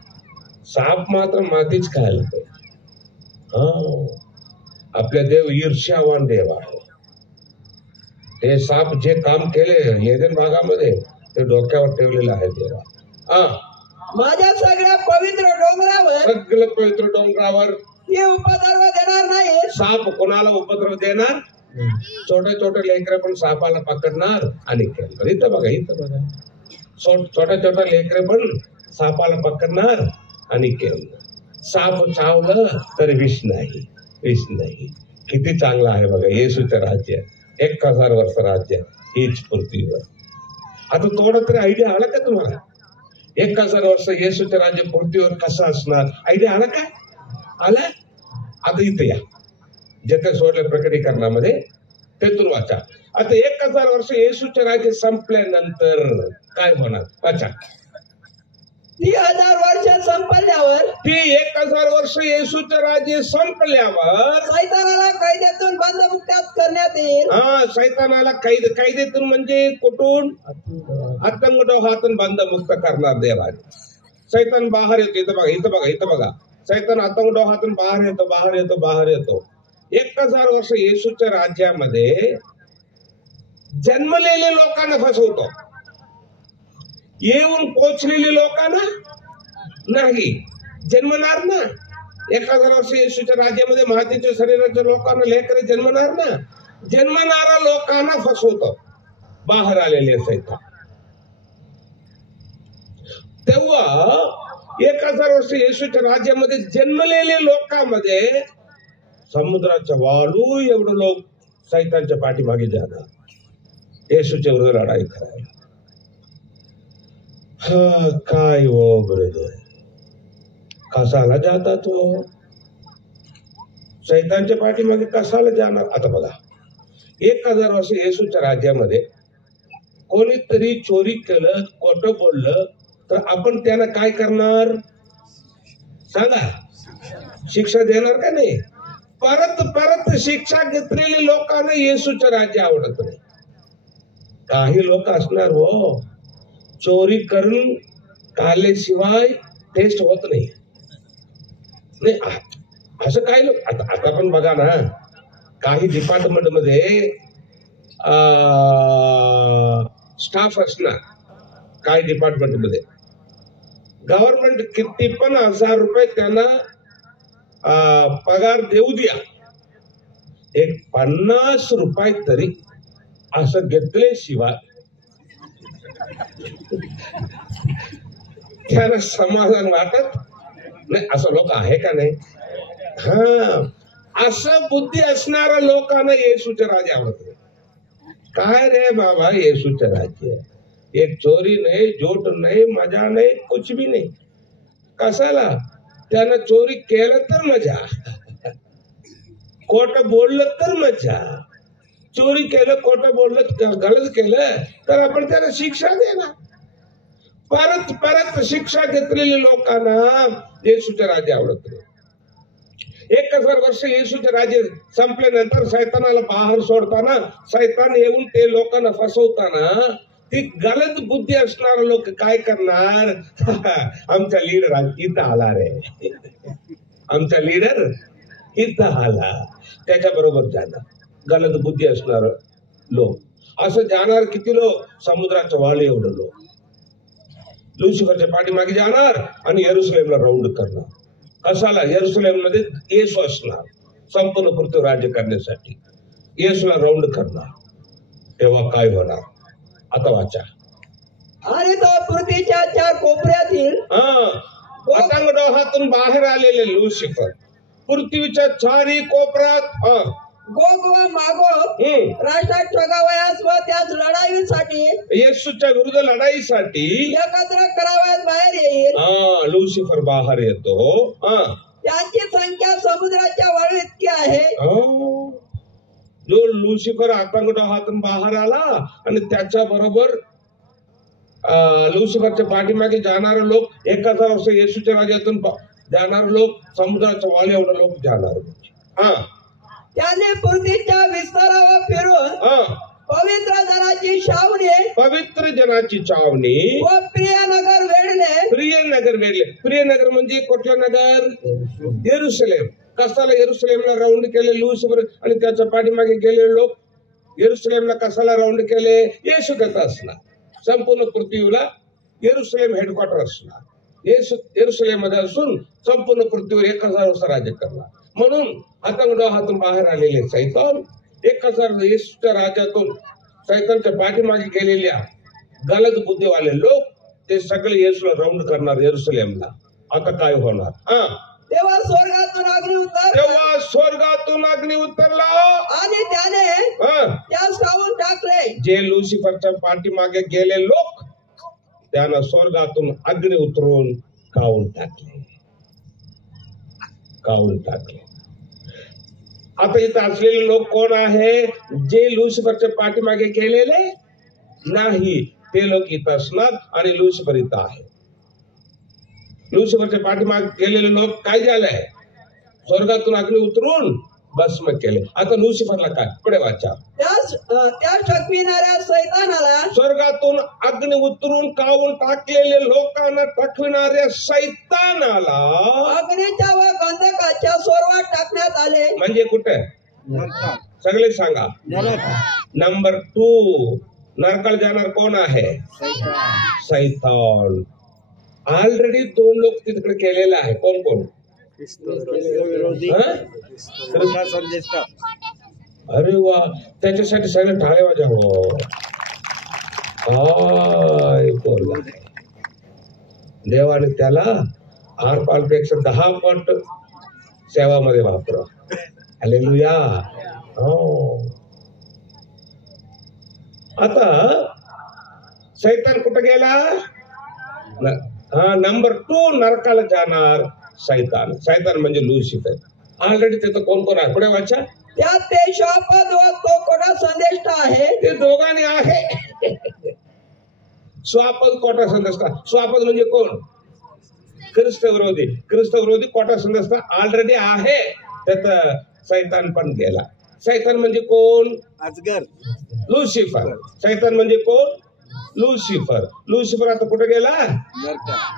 साप मात्र मातीच खायला पाहिजे. आपल्या देव ईर्ष्यावान देव आहे. ते साप जे काम केले एदेन भागामध्ये ते डोक्यावर ठेवलेलं आहे देवा. माझ्या सगळ्या पवित्र डोंगरावर, सगळं पवित्र डोंगरावर हे उपद्रव देणार नाही. साप कोणाला उपद्रव देणार? छोटे छोटे लेकरं पण सापाला पकडणार आणि खेळणार. इथं बघा, इथं बघा, छोट्या छोट्या लेकरं पण सापाला पकडणार आणि खेळणार. साप चावलं तर विष नाही, विष नाही. किती चांगलं आहे बघा येशूचं राज्य. 1000 वर्ष राज्य हीच पृथ्वीवर. आता थोडं तरी आयडिया आला का तुम्हाला? 1000 वर्ष येशूचं राज्य पृथ्वीवर कसं असणार? आयडिया आला काय? आला? आता इथे या, जेथे सोडले प्रकटीकरणामध्ये तेथून वाचा. आता 1000 वर्ष येशूचे राज्य संपल्यानंतर काय होणार? वाचा. 3000 वर्ष संपल्यावर, ती 1000 वर्ष येशूचे राज्य संपल्यावर सैतानाला कैदेतून बंदमुक्त करण्यात येईल. सैतानाला कैदेतून म्हणजे कुठून? आतंकवादातून बंदमुक्त करणार देवाने. सैतान बाहेर येतो. इथं बघा, इथं बघा, इथं बघा. सैतान आतंकवादातून बाहेर येतो, बाहेर येतो, बाहेर येतो. 1000 वर्ष येशूच्या राज्यामध्ये जन्मलेले लोकांना फसवतो, येऊन पोचलेले लोकांना नाही. जन्मणार ना 1000 वर्ष येशूच्या राज्यामध्ये मातीच्या शरीराच्या लोकांना लेकरे जन्मणार ना. जन्मणाऱ्या लोकांना फसवतो बाहेर आलेले सैतान. तेव्हा 1000 वर्ष येशूच्या राज्यामध्ये जन्मलेले लोकांमध्ये समुद्राच्या वाळू एवढं लोक सैतानच्या पाठीमागे जाणार येशूच्या विरुद्ध लढाई करायला. काय हो ब्रदर, कसाला जाता तो? सैतानच्या पाठीमागे कसाला जाणार? आता बघा, 1000 वर्ष येशूच्या राज्यामध्ये कोणीतरी चोरी केलं, खोटं बोललं तर आपण त्याला काय करणार सांगा? शिक्षा देणार का नाही? परत परत शिक्षा घेतलेली लोकांना येशूचं राज्य आवडत नाही. काही लोक असणार हो, चोरी करून काढल्याशिवाय टेस्ट होत नाही. असं काही लोक आता पण बघा ना, काही डिपार्टमेंट मध्ये स्टाफ असणार, काही डिपार्टमेंट मध्ये गव्हर्नमेंट किती पण 1000 रुपये त्यांना पगार देऊ द्या, एक 50 रुपये तरी असं घेतल्याशिवाय त्याला समाधान वाटत नाही. असं लोक आहे का नाही? असं बुद्धी असणाऱ्या लोकांना येशूचं राज्य आवडत नाही. काय रे बाबा, येशूचं राज्य एक चोरी नाही, झूठ नाही, मजा नाही, कुछ भी नाही. कशाला? त्यानं चोरी केलं तर मजा, खोटं बोललं तर मजा, चोरी केलं, खोटं बोललं, गलत केलं तर आपण त्याला शिक्षा देणार. परत परत शिक्षा घेतलेल्या लोकांना येशूचे राज्य आवडत नाही. 1000 वर्ष येशूचे राज्य संपल्यानंतर सैतानाला बाहेर सोडताना, सैतान येऊन ते लोकांना फसवताना, ती गलत बुद्धी असणारा लोक काय करणार? आमचा लीडर इथं आला रे, आमचा लीडर इथं आला, त्याच्या बरोबर जाणार. गलत बुद्धी असणार लोक असं जाणार. किती लोक? समुद्राच्या वाले एवढं लोक लुसिफरच्या पाठीमागे जाणार आणि यरुशलेमला राऊंड करणार. कशाला? यरुशलेम मध्ये येशू असणार संपूर्ण पृथ्वी राज्य करण्यासाठी. येशूला राऊंड करणार. तेव्हा काय होणार? आता वाचा. आणि तो पृथ्वीच्या 4 कोपऱ्यातील पतंग डोहातून बाहेर आलेले लुसिफर पृथ्वीच्या 4ही कोपऱ्यात गोग व मागोग राष्ट्रात ठगावयास व त्याच लढाईसाठी, येशूच्या विरुद्ध लढाईसाठी एकत्र करावयास बाहेर येईल. लुसिफर बाहेर येतो. त्यांची संख्या समुद्राच्या वाळू इतकी आहे. जो लुसिफर आतंक डोहातून बाहेर आला आणि त्याच्या बरोबर लुसिफरच्या पाठीमागे जाणारे लोक, 1000 वर्ष येशूच्या राज्यातून जाणारे लोक, समुद्राच्या वाले एवढे लोक जाणार. त्याने पृथ्वीच्या विस्तारावर फिरून पवित्र जनाची छावणी, पवित्र जनाची छावणी व प्रियनगर वेढले. प्रियनगर वेढले. प्रियनगर म्हणजे कुठलं नगर? येरुशलेम. कसाला येरुशलेमला राऊंड केले लुसिफर आणि त्याच्या पाठीमागे गेलेले लोक? येरुशलेमला कसाला राऊंड केले? येशू कथा असणार. संपूर्ण पृथ्वीला येरुशलेम हेडक्वार्टर असणार. येरुशलेम मध्ये असून संपूर्ण पृथ्वीवर 1000 वर्ष राज्य करणार. म्हणून हातून बाहेर आलेले सैतान 1000 येशूच्या राज्यातून सैतानच्या पाठीमागे गेलेल्या गलत बुद्धीवाले लोक ते सगळे येशूला राऊंड करणार येरुशलेमला. आता काय होणार? तेव्हा स्वर्गातून अग्नी उतरला आणि त्याने त्यास खाऊन टाकले. जे लुसिफरच्या पाठीमागे गेले लोक त्यांना स्वर्गातून अग्नी उतरून खाऊन टाकले. आता इथं असलेले लोक कोण आहे? जे लुसिफरच्या पाठीमागे गेलेले नाही ते लोक इथं असणार आणि लुसिफर इथं आहे. लुसिफरच्या पाठीमागे गेलेले लोक काय झालंय? स्वर्गातून अग्नी उतरून भस्म केले. आता लुसिफरला काय? पुढे वाचा. त्या टकविणाऱ्या सैतानाला, स्वर्गातून अग्नी उतरून काढून टाकलेले लोकांना टकविणाऱ्या सैतानाला अग्नीच्या व गंधकाच्या सोरवात टाकण्यात आले. म्हणजे कुठे? सगळे सांगा. नंबर 2 नरकाला जाणार कोण आहे? सैतान. ऑलरेडी 2 लोक तिकडे केलेले आहे. कोण कोण? अरे वा, त्याच्यासाठी सगळे टाळे वाजवा. देवाने त्याला 8 पटापेक्षा 10 पट सेवामध्ये वापरा. हालेलुया. आता सैतान कुठे गेला? नंबर 2 नरकाला जाणार सैतान. सैतान म्हणजे लुसिफर. ऑलरेडी तिथं कोण कोण आहे? पुढे वाचा. त्यात ते श्वापद व तो कोटा संदेष्ट आहे. ते दोघांनी आहे. श्वापद कोटा संदेष्टा. श्वापद म्हणजे कोण? ख्रिस्त विरोधी कोटा संदेष्टा ऑलरेडी आहे. त्यात सैतान पण गेला. सैतान म्हणजे कोण? अजगर. लुसिफर. सैतान म्हणजे कोण? लुसिफर आता कुठे गेला?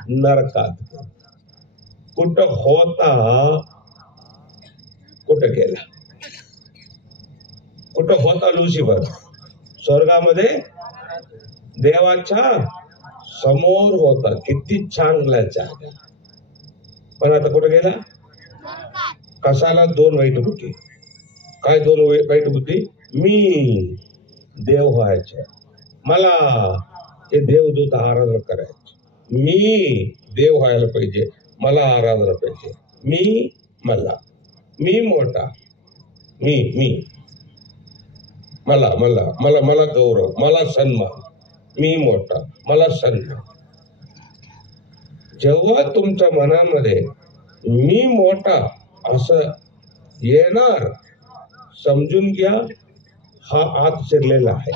नरकात. कुठं होता? कुठं गेला? कुठं होता लुसिफर? स्वर्गामध्ये देवाच्या समोर होता. किती चांगला जागा. पण आता कुठे गेला? कशाला? 2 वाईट बुद्धी. काय 2 वाईट बुद्धी? मी देव व्हायचे, मला हे देवदूत आराधना करायचे, मी देव व्हायला पाहिजे, मला आराधना पाहिजे, मी मोठा, मला गौरव, मला सन्मान, मी मोठा, मला सन्मान. जेव्हा तुमच्या मनामध्ये मी मोठा असं येणार समजून घ्या, हा आत शिरलेला आहे.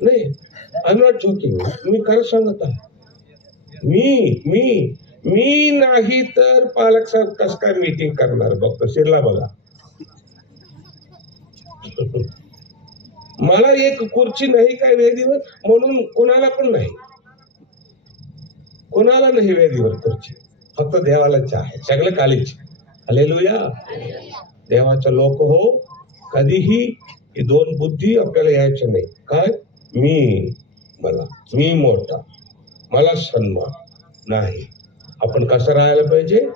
नाही, आय एम नॉट जोकिंग. मी खरं सांगत आहे. मी नाही तर पालक साहेब कस काय मीटिंग करणार बघतो. शिरला बघा. मला एक खुर्ची नाही काय वेदीवर, म्हणून कोणाला पण नाही, कोणाला नाही वेदीवर खुर्ची, फक्त देवालाच आहे. सगळं कालीच. हालेलुया. देवाचा लोक हो. कधीही ही दोन बुद्धी आपल्याला यायच्या नाही. काय मी मोठा, मला सन्मान नाही. आपण कसं राहायला पाहिजे?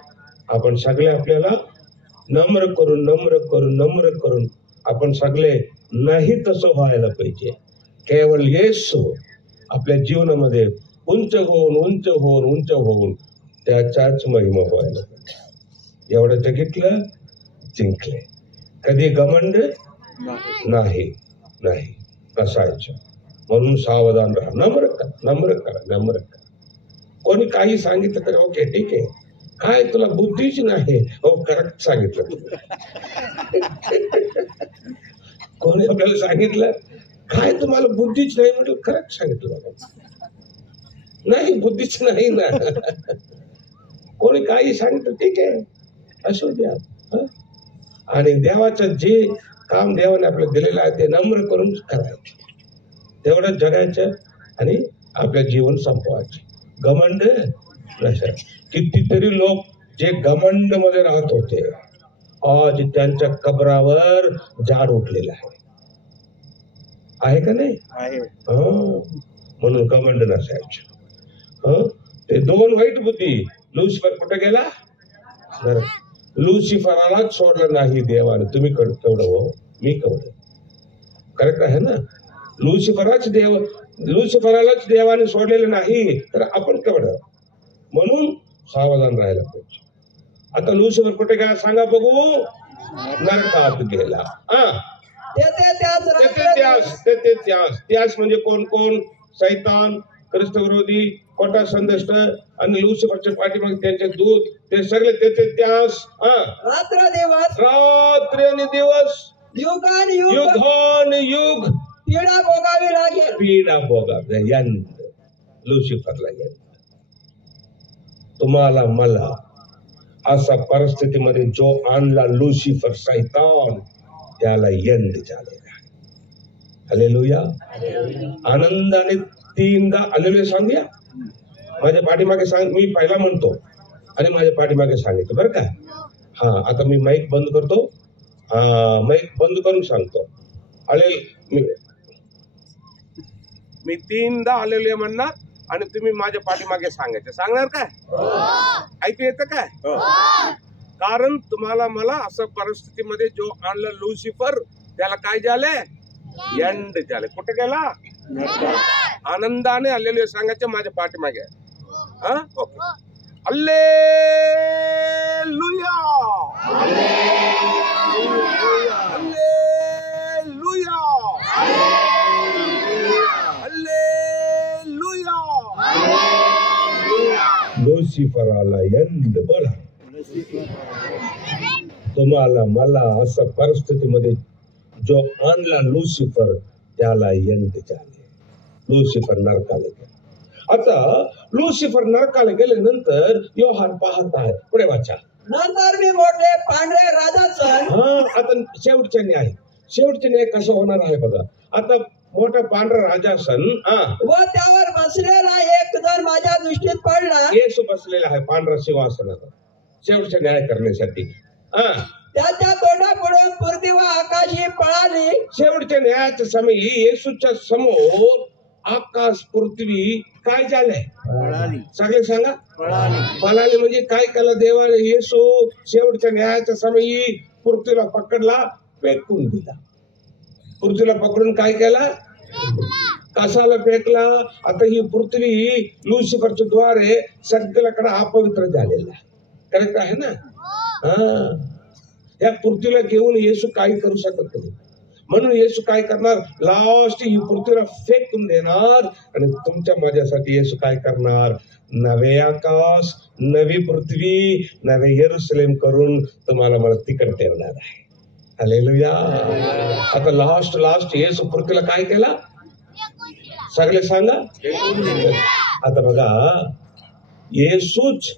आपण सगळे आपल्याला नम्र करून आपण सगळे नाही तसं व्हायला पाहिजे. केवळ येशू आपल्या जीवनामध्ये उंच होऊन त्याचाच महिमा व्हायला पाहिजे. एवढं जगितलं, जिंकले. कधी घमंड नाही नसायचं. म्हणून सावधान राहा. नम्र करा. कोणी काही सांगितलं तर ओके ठीक आहे. काय तुला बुद्धीच नाही? हो, करेक्ट सांगितलं. कोणी आपल्याला सांगितलं काय तुम्हाला बुद्धीच नाही, म्हटलं करेक्ट सांगितलं. नाही, बुद्धीच नाही ना. कोणी काही सांगितलं ठीक आहे, असू द्या. आणि देवाचं जे काम देवाने आपल्याला दिलेलं आहे ते नम्र करून करायचं, तेवढं जगायचं आणि आपलं जीवन संपवायचं. घमंड नसेल. कितीतरी लोक जे घमंड मध्ये राहत होते, आज त्यांच्या कबरावर झाड उठलेलं आहे का नाही? म्हणून घमंड नसायचं. ते दोन वाईट बुद्धी. लुसिफर कुठे गेला? लुसिफरालाच सोडलं नाही देवाने. तुम्ही केवढं हो, मी केवढं. करेक्ट आहे ना? लुसिफरालाच देवाने सोडलेलं नाही तर आपण केवढं. म्हणून सावधान राहायला पाहिजे. आता लुसिफर कुठे गेला सांगा बघू? नरकात गेला. त्यास म्हणजे कोण? सैतान, ख्रिस्त विरोधी, खोटा संदेष्ट आणि लुसिफरच्या पाठीमागे त्यांचे दूत, ते सगळे त्याचे त्यास. रात्र आणि दिवस, युग पीडा भोगावी लागेल. यंद लुसिफरला यंद. तुम्हाला मला अशा परिस्थितीमध्ये जो आणला लुसिफर सैतान, त्याला यंद झालेला. हालेलुया. आनंदाने 3दा हालेलुया सांगूया. माझ्या पाठीमागे सांग. मी पहिला म्हणतो आणि माझ्या पाठीमागे सांगितलं बरं का? हा, आता मी माईक बंद करतो. माईक बंद करून सांगतो. मी 3दा हालेलुया म्हणणार आणि तुम्ही माझ्या पाठीमागे सांगायचं. सांगणार काय? ऐकू येतं काय? कारण तुम्हाला मला असं परिस्थितीमध्ये जो आणलं लुसिफर, त्याला काय झाले? यंड झाले. कुठे गेला? आनंदाने हालेलुया सांगायचं माझ्या पाठीमागे. ओके. हालेलुया. हालेलुया. लुसिफराला यंद. बोला. तुम्हाला मला असं परिस्थितीमध्ये जो आणला लुसिफर, त्याला यंद झाले. लुसिफर नरकाला गेला. आता लुसिफर नरकाला गेल्यानंतर योहान पाहत आहे. पुढे वाचा. नंतर मी मोठे पांढरे राजासन. आता शेवटचे न्याय कसं होणार आहे बघा. आता मोठा पांढरा राजासन व त्यावर बसलेला एक जण माझ्या दृष्टीत पडला. येशू बसलेला आहे पांढरा सिंहासनावर शेवटचा न्याय करण्यासाठी. त्याच्या तोंडापुढून पृथ्वी व आकाशी पळाली. शेवटच्या न्यायाच्या समयी येशूच्या समोर आकाश पृथ्वी काय झालंय? सगळे सांगा. पळाली म्हणजे काय केलं देवाने? येशू शेवटच्या न्यायाच्या समयी पृथ्वीला पकडला, फेकून दिला. पृथ्वीला पकडून काय केला? कसाला फेकला. आता ही पृथ्वी लुसिफरच्या द्वारे सगळ्याकडे अपवित्र झालेला आहे. करेक्ट आहे ना? या पृथ्वीला घेऊन येशू काही करू शकत नाही. म्हणून येशू काय करणार, लास्ट ही पृथ्वीला फेकून देणार आणि तुमच्या माझ्यासाठी येशू काय करणार, नवे आकाश, नवी पृथ्वी, नवे यरूशलेम करून तुम्हाला मला तिकडे ठेवणार आहे. हालेलुया. आता लास्ट येशू पृथ्वीला काय केला, सगळे सांगा. आता बघा, येशूच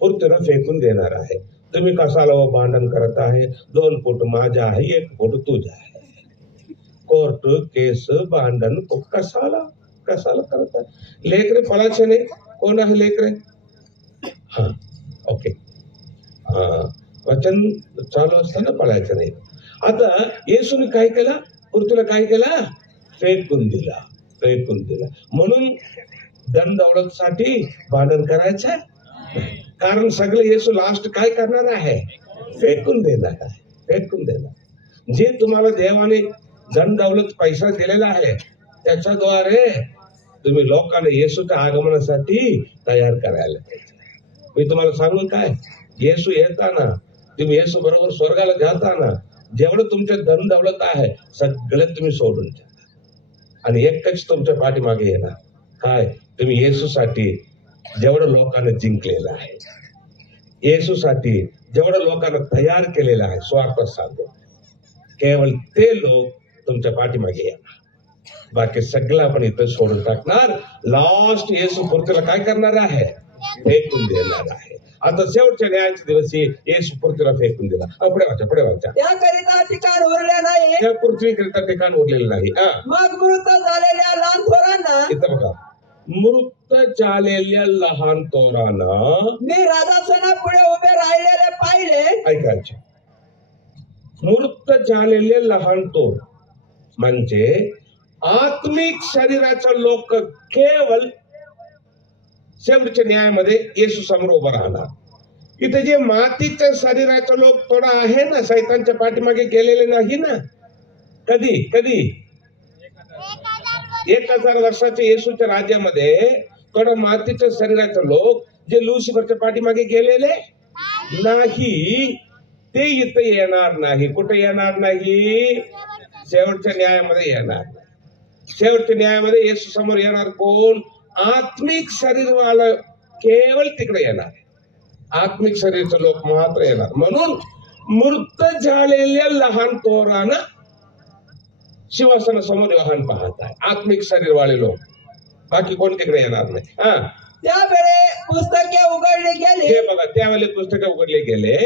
पृथ्वीला फेकून देणार आहे. तुम्ही कशाला भांडण करत आहे, 2 फूट माझा आहे, 1 फूट तुझा आहे. कोर्ट केस भांडण कशाला करत आहे. लेकरे पळायचे नाही. कोण आहे लेकरे? हा, ओके. वचन चालू असताना पळायचं नाही. आता येशूने काय केला, पृथ्वीला काय केला, फेकून दिला. म्हणून धन दौलत साठी भांडण करायचं, कारण सगळे येशू लास्ट काय करणार आहे, फेकून देणार. जे तुम्हाला देवाने धन दौलत पैसा दिलेला आहे त्याच्याद्वारे तुम्ही लोकांना येशूच्या आगमनासाठी तयार करायला पाहिजे. मी तुम्हाला सांगू काय, येशू येताना तुम्ही येशू बरोबर स्वर्गाला जाताना जेवढं तुमचे धन दौलत आहे सगळं तुम्ही सोडून द्या आणि एकच तुमच्या पाठीमागे येणार. काय, तुम्ही येशूसाठी जेवढं लोकांना जिंकलेलं आहे, येशूसाठी जेवढं लोकांना तयार केलेलं आहे, स्वार्थ सांगतो, केवळ ते लोक तुमच्या पाठीमागे येणार. बाकी सगळं आपण इथं सोडून टाकणार. लास्ट येशू पृथ्वीला काय करणार आहे, फेकून देणार आहे. आता शेवटच्या न्यायाच्या दिवशी येशू पृथ्वीला फेकून दिला. पुढे वाचा. त्याकरिता ठिकाण उरले नाही, त्या पृथ्वीकरिता ठिकाण उरलेलं नाही. मग मृत झालेल्या लहान थोरांना, इथं बघा, मृत झालेल्या लहान थोरांना मी राधासना पुढे उभे राहिलेले पाहिले. ऐकायचे, मृत झालेले लहान थोर म्हणजे आत्मिक शरीराचे लोक केवळ शेवटच्या न्यायामध्ये येशू समोर उभं राहणार. इथे जे मातीच्या शरीराचे लोक थोडा आहे ना, सैतानच्या पाठीमागे गेलेले नाही ना. कधी 1000 वर्षाच्या येशूच्या राज्यामध्ये थोडं मातीच्या शरीराचे लोक जे लुसिफरच्या पाठीमागे गेलेले नाही ते इथं येणार नाही. कुठे येणार नाही, शेवटच्या न्यायामध्ये येणार नाही. शेवटच्या न्यायामध्ये येशू समोर येणार कोण, आत्मिक शरीर वाला केवळ तिकडे येणार. आत्मिक शरीरचे लोक मात्र येणार. म्हणून मृत झालेल्या लहान थोरांना सिंहासनासमोर योहान पाहत आहे, आत्मिक शरीर वाले लोक, बाकी कोण तिकडे येणार नाही. त्यावेळे पुस्तके उघडली गेली. हे बघा, त्यावेळी पुस्तके उघडले गेले,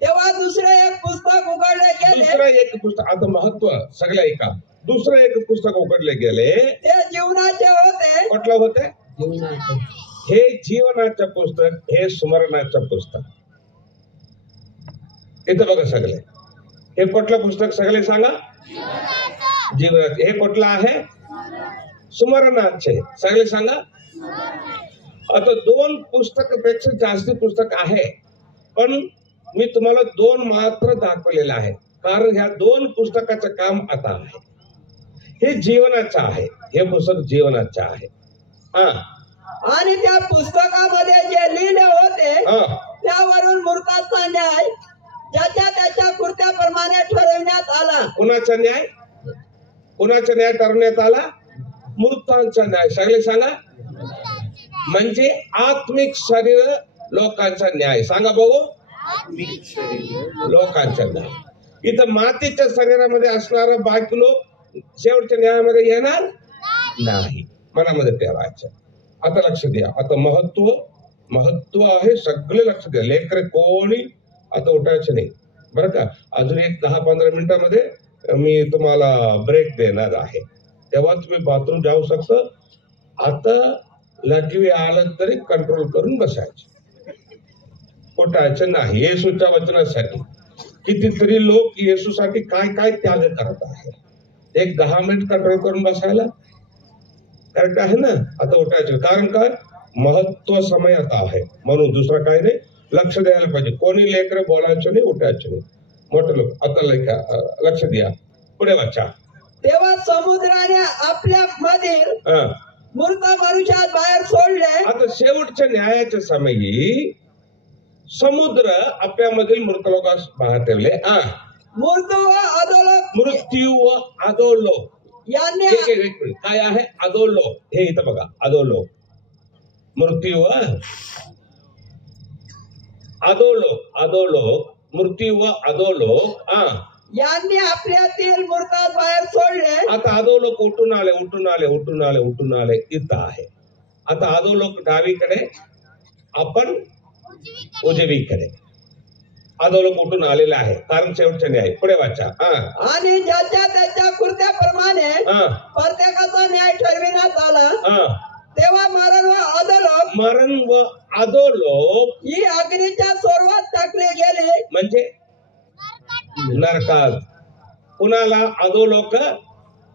तेव्हा दुसरे एक पुस्तक उघडले गेले. दुसरं एक पुस्तक, आता महत्व सगळं ऐका, दुसरं एक पुस्तक उघडले गेले. ते जीवनाचे होते. कुठलं होते, हे जीवनाचं पुस्तक, हे स्मरणाचं पुस्तक. इथं बघा सगळे, हे कुठलं पुस्तक सगळे सांगा, जीवनाचे. हे कुठलं आहे, स्मरणाचे. सगळे सांगा. आता 2 पुस्तकापेक्षा जास्त पुस्तक आहे, पण मी तुम्हाला 2 मात्र दाखवलेलं आहे, कारण ह्या 2 पुस्तकाचं काम आता आहे. हे जीवनाचं आहे, हे पुस्तक जीवनाचं आहे. आणि त्या पुस्तकामध्ये जे लिहिले होते त्यावरून मूर्खाचा न्याय ज्याच्या त्याच्या कृत्याप्रमाणे ठरवण्यात आला. कुणाचा न्याय, कुणाचा न्याय ठरवण्यात आला, मूर्खांचा न्याय. सगळे सांगा. म्हणजे आत्मिक शरीर लोकांचा न्याय. सांगा बघू, लोकांचा न्याय. इथं मातीच्या शरीरामध्ये असणारा बाकी लोक शेवटच्या न्यायामध्ये येणार नाही, मनामध्ये ठेवायचं. आता लक्ष द्या, आता महत्व आहे, सगळे लक्ष द्या. लेकरे कोणी आता उठायचं नाही बरं का. अजून एक 10-15 मिनिटामध्ये मी तुम्हाला ब्रेक देणार आहे, तेव्हा तुम्ही बाथरूम जाऊ शकता. आता लघवी आलं तरी कंट्रोल करून बसायचं, उठायचं नाही. येशूच्या वचनासाठी कितीतरी लोक येशूसाठी काय काय त्याग करत आहे. एक 10 मिनिट कंट्रोल करून बसायला करेक्ट आहे ना. आता उठायचं, कारण काय, महत्व समय आता आहे, म्हणून दुसरं काय नाही. लक्ष द्यायला पाहिजे. कोणी लेकरं बोलायचं नाही, उठायचं नाही. मोठे लोक आता लक्ष द्या. पुढे वाचा. तेव्हा समुद्राने आपल्या मधील मृत मनुष्यात बाहेर सोडले. आता शेवटच्या न्यायाच्या समयी समुद्र आपल्यामधील मृत लोकांस बाहेर ठेवले. मृत व अधोलोक मृत्यू व अधोलोक. यांनी एक मिनिट, काय आहे अधोलोक? हे इथं बघा, अधोलोक, मृत्यू व अधोलोक, अधोलोक, मृत्यू व अधोलोक. यांनी आपल्यातील मूर्तात बाहेर सोडले. आता अधोलोक उठून आले, उठून आले, उठून आले, उठून आले, इथं आहे. आता अधोलोक डावीकडे, आपण उजवीकडे. अधोलोक उठून आलेला आहे, कारण शेवटच्या न्याय. पुढे वाचा. आणि ज्याच्या त्याच्या कृत्याप्रमाणे प्रत्येकाचा न्याय ठरविण्यात आला. तेव्हा मरण व अधोलोक, मरण व अधोलोक ही अग्नीच्या सोर्वात टाकले गेले. म्हणजे नरकात. कुणाला अधोलोक?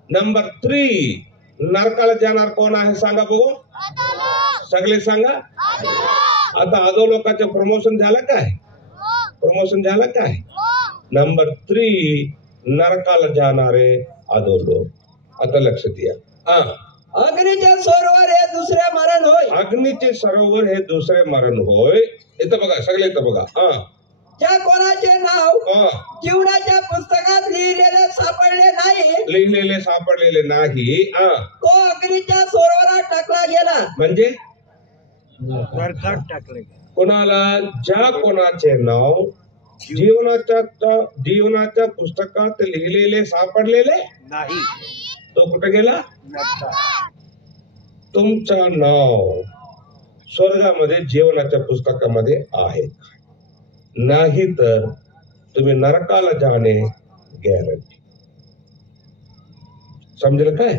नंबर 3 नरकाला जाणार कोण आहे सांगा बघू, सगळे सांगा. आता अधोलोकाचं प्रमोशन झालं काय? प्रमोशन झालं काय? नंबर 3 नरकाला जाणारे अधोलोक. आता लक्ष द्या. अग्नीचे सरोवर हे दुसरे मरण होय. अग्नीचे सरोवर हे दुसरे मरण होय. इथं बघा, सगळे इथं बघा. ज्या कोणाचे नाव जीवनाच्या पुस्तकात लिहिलेले सापडले नाही, लिहिलेले सापडलेले नाही, तो अग्नीच्या सरोवरात टाकला गेला. म्हणजे नरकात टाकले. कोणाला? ज्या कोणाचे नाव जीवनाच्या पुस्तकात लिहिलेले सापडलेले नाही, तो कुठे गेला? नरकात. तुमचं नाव स्वर्गामध्ये जीवनाच्या पुस्तकामध्ये आहे, नाही तर तुम्ही नरकाला जाणे गॅरंटी. समजेल काय?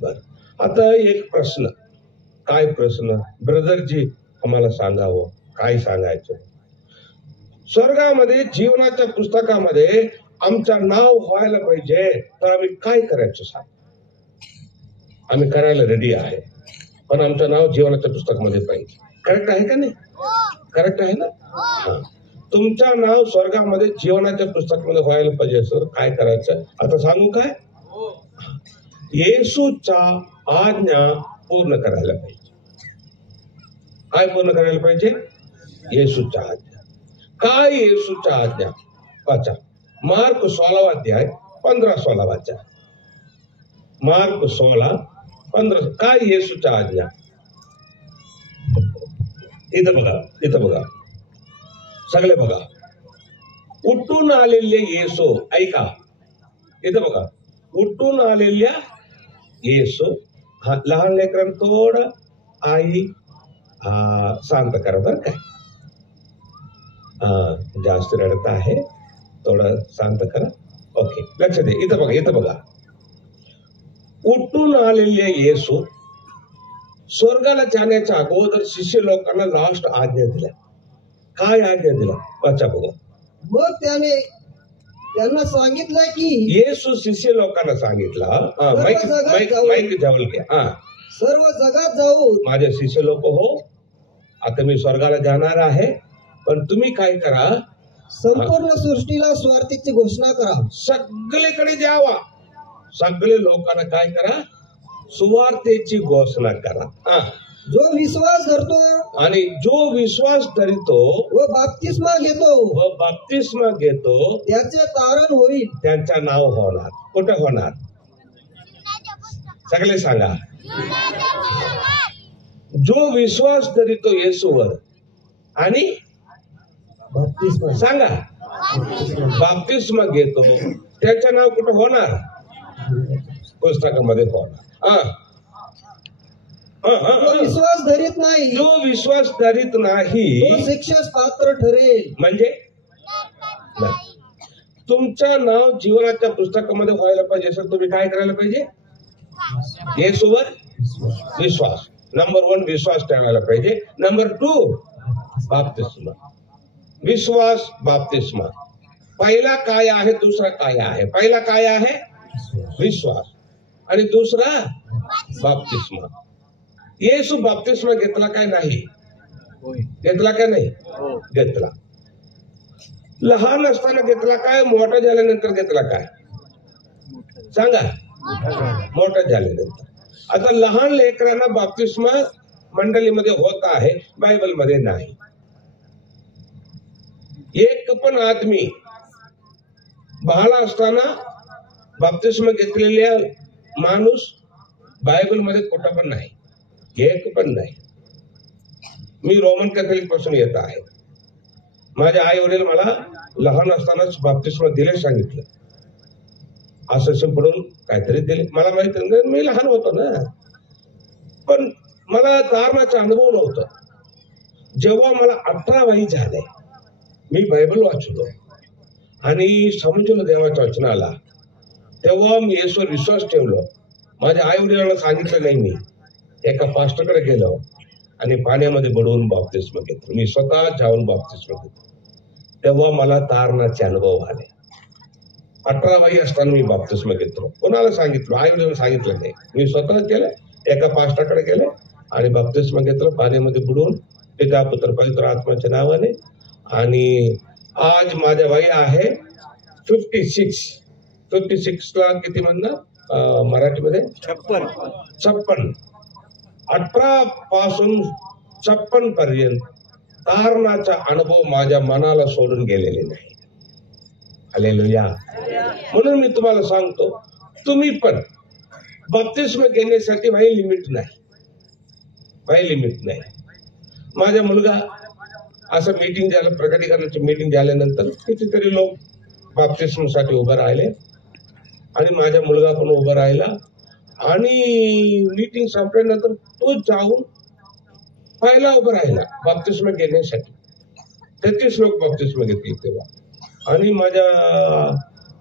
बर. आता एक प्रश्न. काय प्रश्न? ब्रदरजी आम्हाला सांगावं, काय सांगायचं? स्वर्गामध्ये जीवनाच्या पुस्तकामध्ये आमचं नाव व्हायला पाहिजे, तर आम्ही काय करायचं सांग? आम्ही करायला रेडी आहे, पण आमचं नाव जीवनाच्या पुस्तकामध्ये पाहिजे. करेक्ट आहे का नाही? करेक्ट आहे ना? तुमचं नाव स्वर्गामध्ये जीवनाच्या पुस्तकामध्ये व्हायला पाहिजे सर, काय करायचं? आता सांगू काय? येशूचा आज्ञा पूर्ण करायला पाहिजे. काय पूर्ण करायला पाहिजे? येशूच्या आज्ञा. काय येशूच्या आज्ञा? वाचा मार्क 16 अध्याय 15-16 वाचा. मार्क 16:15. काय येशूच्या आज्ञा? इथं बघा, इथं बघा, सगळे बघा. उठून आलेले येशू, ऐका, इथं बघा. उठून आलेल्या येशू. लहान लेकरांना थोडं आई शांत करा बरं काय. जास्त रडत आहे, थोडं शांत करा. ओके, लक्ष दे. इथं बघा, इथं बघा. उठून आलेले येशू स्वर्गाला जाण्याच्या अगोदर शिष्य लोकांना लास्ट आज्ञा दिल्या. काय आज्ञा दिला? वाचा बघा. मग त्याने त्यांना सांगितलं की येशू शिष्य लोकांना सांगितला, माईक जवळ घ्या. सर्व जगात जाऊन माझे शिष्य लोक हो, आता मी स्वर्गाला जाणार आहे, पण तुम्ही काय करा? संपूर्ण सृष्टीला स्वार्थीची घोषणा करा. सगळीकडे जावा, सगळे लोकांना काय करा? सुवार्तेची घोषणा करा. जो विश्वास धरतो आणि जो विश्वास धरतो व बाप्तिस्मा घेतो त्याचे तारण होईल. त्यांचं नाव होणार. कुठे होणार? सगळे सांगा. जो विश्वास धरतो येशूवर आणि बाप्तिस्मा सांगा बाप्तिस्मा घेतो, त्याचं नाव कुठं होणार? पुस्तकामध्ये होणार. जो विश्वास धरीत नाही, जो विश्वास धरीत नाही तो शिक्षेस पात्र ठरेल. म्हणजे तुमचं नाव जीवनाच्या पुस्तकामध्ये व्हायला पाहिजे सर, तुम्ही काय करायला पाहिजे? येशूवर विश्वास. नंबर 1 विश्वास ठेवायला पाहिजे. नंबर 2 बाप्तिस्मा. विश्वास, बाप्तिस्मा. पहिला काय आहे, दुसरा काय आहे? पहिला काय आहे? विश्वास, आणि दुसरा बाप्तिस्मा. येशू बाप्तिस्मा घेतला काय नाही? घेतला काय नाही? घेतला. लहान असताना घेतला काय? मोठा झाल्यानंतर घेतला काय? सांगा. मोठा झाल्यानंतर. आता लहान लेकरांना बाप्तिस्मा मंडळीमध्ये होत आहे, बायबल मध्ये नाही. एक पण आदमी बाळ असताना बाप्तिस्म घेतलेल्या माणूस बायबलमध्ये कुठं पण नाही, एक पण नाही. मी रोमन कॅथलिक पासून येत आहे. माझे आई वडील मला लहान असतानाच बाप्तिस्म दिले सांगितलं, असं पडून काहीतरी दिले. मला माहित नाही, मी लहान होतो ना, पण मला तारणाचा अनुभव नव्हता. जेव्हा मला 18 वय झाले, मी बायबल वाचलो आणि समजलं देवाच्या वचनाला, तेव्हा मी येशूवर विश्वास ठेवलो. माझ्या आई वडिलांना सांगितलं नाही. मी एका पास्टरकडे गेलो आणि पाण्यामध्ये बुडवून बाप्तिस्म घेतलं. मी स्वतः जाऊन बाप्तिस्म घेतलं. तेव्हा मला तारणाचे अनुभव आले. 18 वय असताना मी बाप्तिस्म घेतलो. कोणाला सांगितलं? आई वडिलांना सांगितलं नाही. मी स्वतः केलं. एका पास्टरकडे गेले आणि बाप्तिस्म घेतलं पाण्यामध्ये बुडवून, पिता पुत्र पवित्र आत्म्याच्या नावाने. आणि आज माझ्या वय आहे 56 ला किती म्हणणार मराठीमध्ये? 56. 18 पासून 56 पर्यंत तारणाचा अनुभव माझ्या मनाला सोडून गेलेले नाही. हालेलुया. म्हणून मी तुम्हाला सांगतो, तुम्ही पण बाप्तिस्म घेण्यासाठी वय लिमिट नाही. माझा मुलगा असं मीटिंग झालं, प्रकटीकरणाची मीटिंग झाल्यानंतर कितीतरी लोक बाप्तिस्मसाठी उभं राहिले आणि माझा मुलगा पण उभा राहिला. आणि मीटिंग संपल्यानंतर तो जाऊन पहिला उभा राहिला बाप्तिस्म घेण्यासाठी. 33 लोक बाप्तिस्म घेतली तेव्हा. आणि माझ्या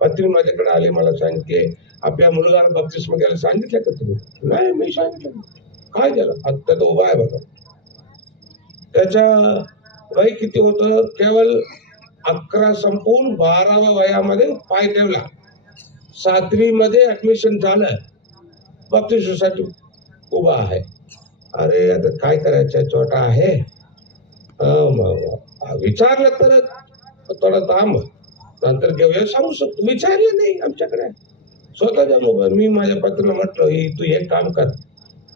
पत्नी माझ्याकडे आली, मला सांगते, आपल्या मुलगाला बाप्तिस्म घ्यायला सांगितलं का तुम्ही? नाही, मी सांगितलं. काय झालं? आता तो उभा आहे बघा. त्याच्या वय किती होतं? केवळ 11 संपून 12व्या वयामध्ये पाय ठेवला. 7वी मध्ये ऍडमिशन झालं, बाप्तिस्मसाठी उभा आहे. अरे आता काय करायचं, छोटा आहे. विचारलं तर थोडा थांब, नंतर घेऊया, सांगू शकतो. विचारलं नाही आमच्याकडे, स्वतः जाऊन. मी माझ्या पत्नीला म्हटलं, तू एक काम कर,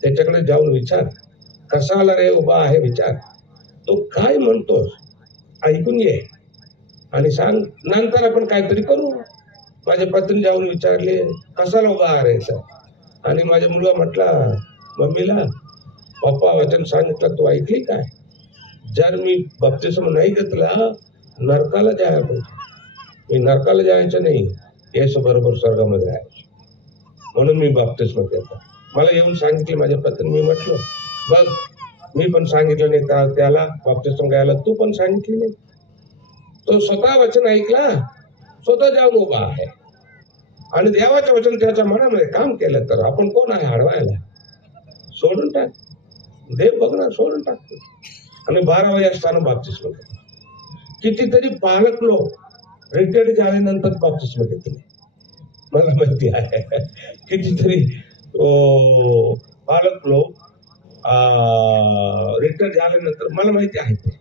त्याच्याकडे जाऊन विचार, कसाला रे उभा आहे, विचार, तो काय म्हणतोस ऐकून ये आणि सांग, नंतर आपण काहीतरी करू. माझ्या पत्नी जाऊन विचारले, कसाला उभा आहे सर? आणि माझा मुलगा म्हटला मम्मीला, पप्पा वचन सांगितलं, तू ऐकली काय? जर मी बाप्तिस्म नाही घेतला, नरकाला जायला पाहिजे. मी नरकाला जायचं नाही, येशू बरोबर स्वर्गामध्ये राहायचं. म्हणून मी बाप्तिस्म घेतला. मला येऊन सांगितले माझ्या पत्नी. मी म्हटलं, बघ, मी पण सांगितलं नाही त्याला बाप्तिस्म घ्यायला, तू पण सांगितली नाही. तो स्वतः वचन ऐकला, स्वतः जाऊन उभा आहे आणि देवाचं वचन त्याच्या मनामध्ये काम केलं, तर आपण कोण आहे हडवायला? सोडून टाक, देव बघणार, सोडून टाकतो. आणि 12 वय असताना बाप्तिस्म घेतला. कितीतरी पालक लोक रिटायर्ड झाल्यानंतर बाप्तिस्म घेतले, मला माहिती आहे. कितीतरी पालक लोक रिटायर झाल्यानंतर मला माहिती आहे. ते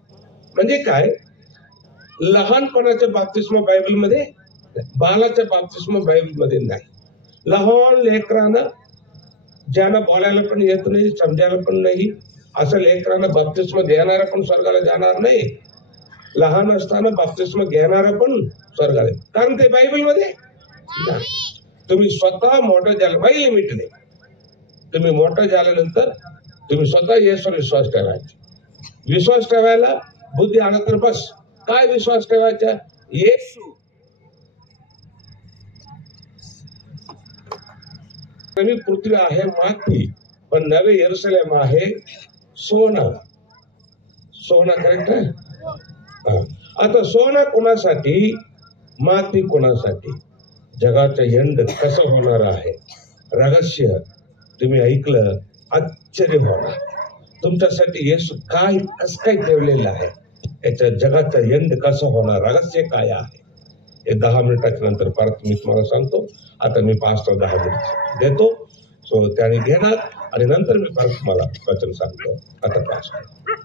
म्हणजे काय, लहानपणाच्या बाप्तिस्म बायबलमध्ये, बालाच्या बाप्तिस्म बायबलमध्ये नाही. लहान लेकरांना, ज्यांना बोलायला पण येत नाही, समजायला पण नाही, असं लेकरांना बाप्तिस्म घेणारा पण स्वर्गाला जाणार नाही. लहान असताना बाप्तिस्म घेणारा पण स्वर्गाला, कारण ते बायबलमध्ये नाही. तुम्ही स्वतः मोठं झालं, वय लिमिट नाही. तुम्ही मोठं झाल्यानंतर तुम्ही स्वतः येशूवर विश्वास ठेवायचा. विश्वास ठेवायला बुद्धी आला तर बस. काय विश्वास ठेवायचा? येशू. नवी पृथ्वी आहे माती, पण नवे यरूशलेम आहे सोना. सोना करेक्ट आहे. आता सोना कोणासाठी, माती कोणासाठी? जगाचं एंड कसं होणार आहे, रहस्य तुम्ही ऐकलं, आश्चर्य होणार. तुमच्यासाठी येशू काय कसं काय ठेवलेलं आहे, याच्या जगाचं एंड कसं होणार, रहस्य काय आहे, हे 10 मिनिटाच्या नंतर परत मी तुम्हाला सांगतो. आता मी 5 ते 10 मिनिट देतो, सो त्याने घेणार आणि नंतर मी परत तुम्हाला वचन सांगतो. आता 5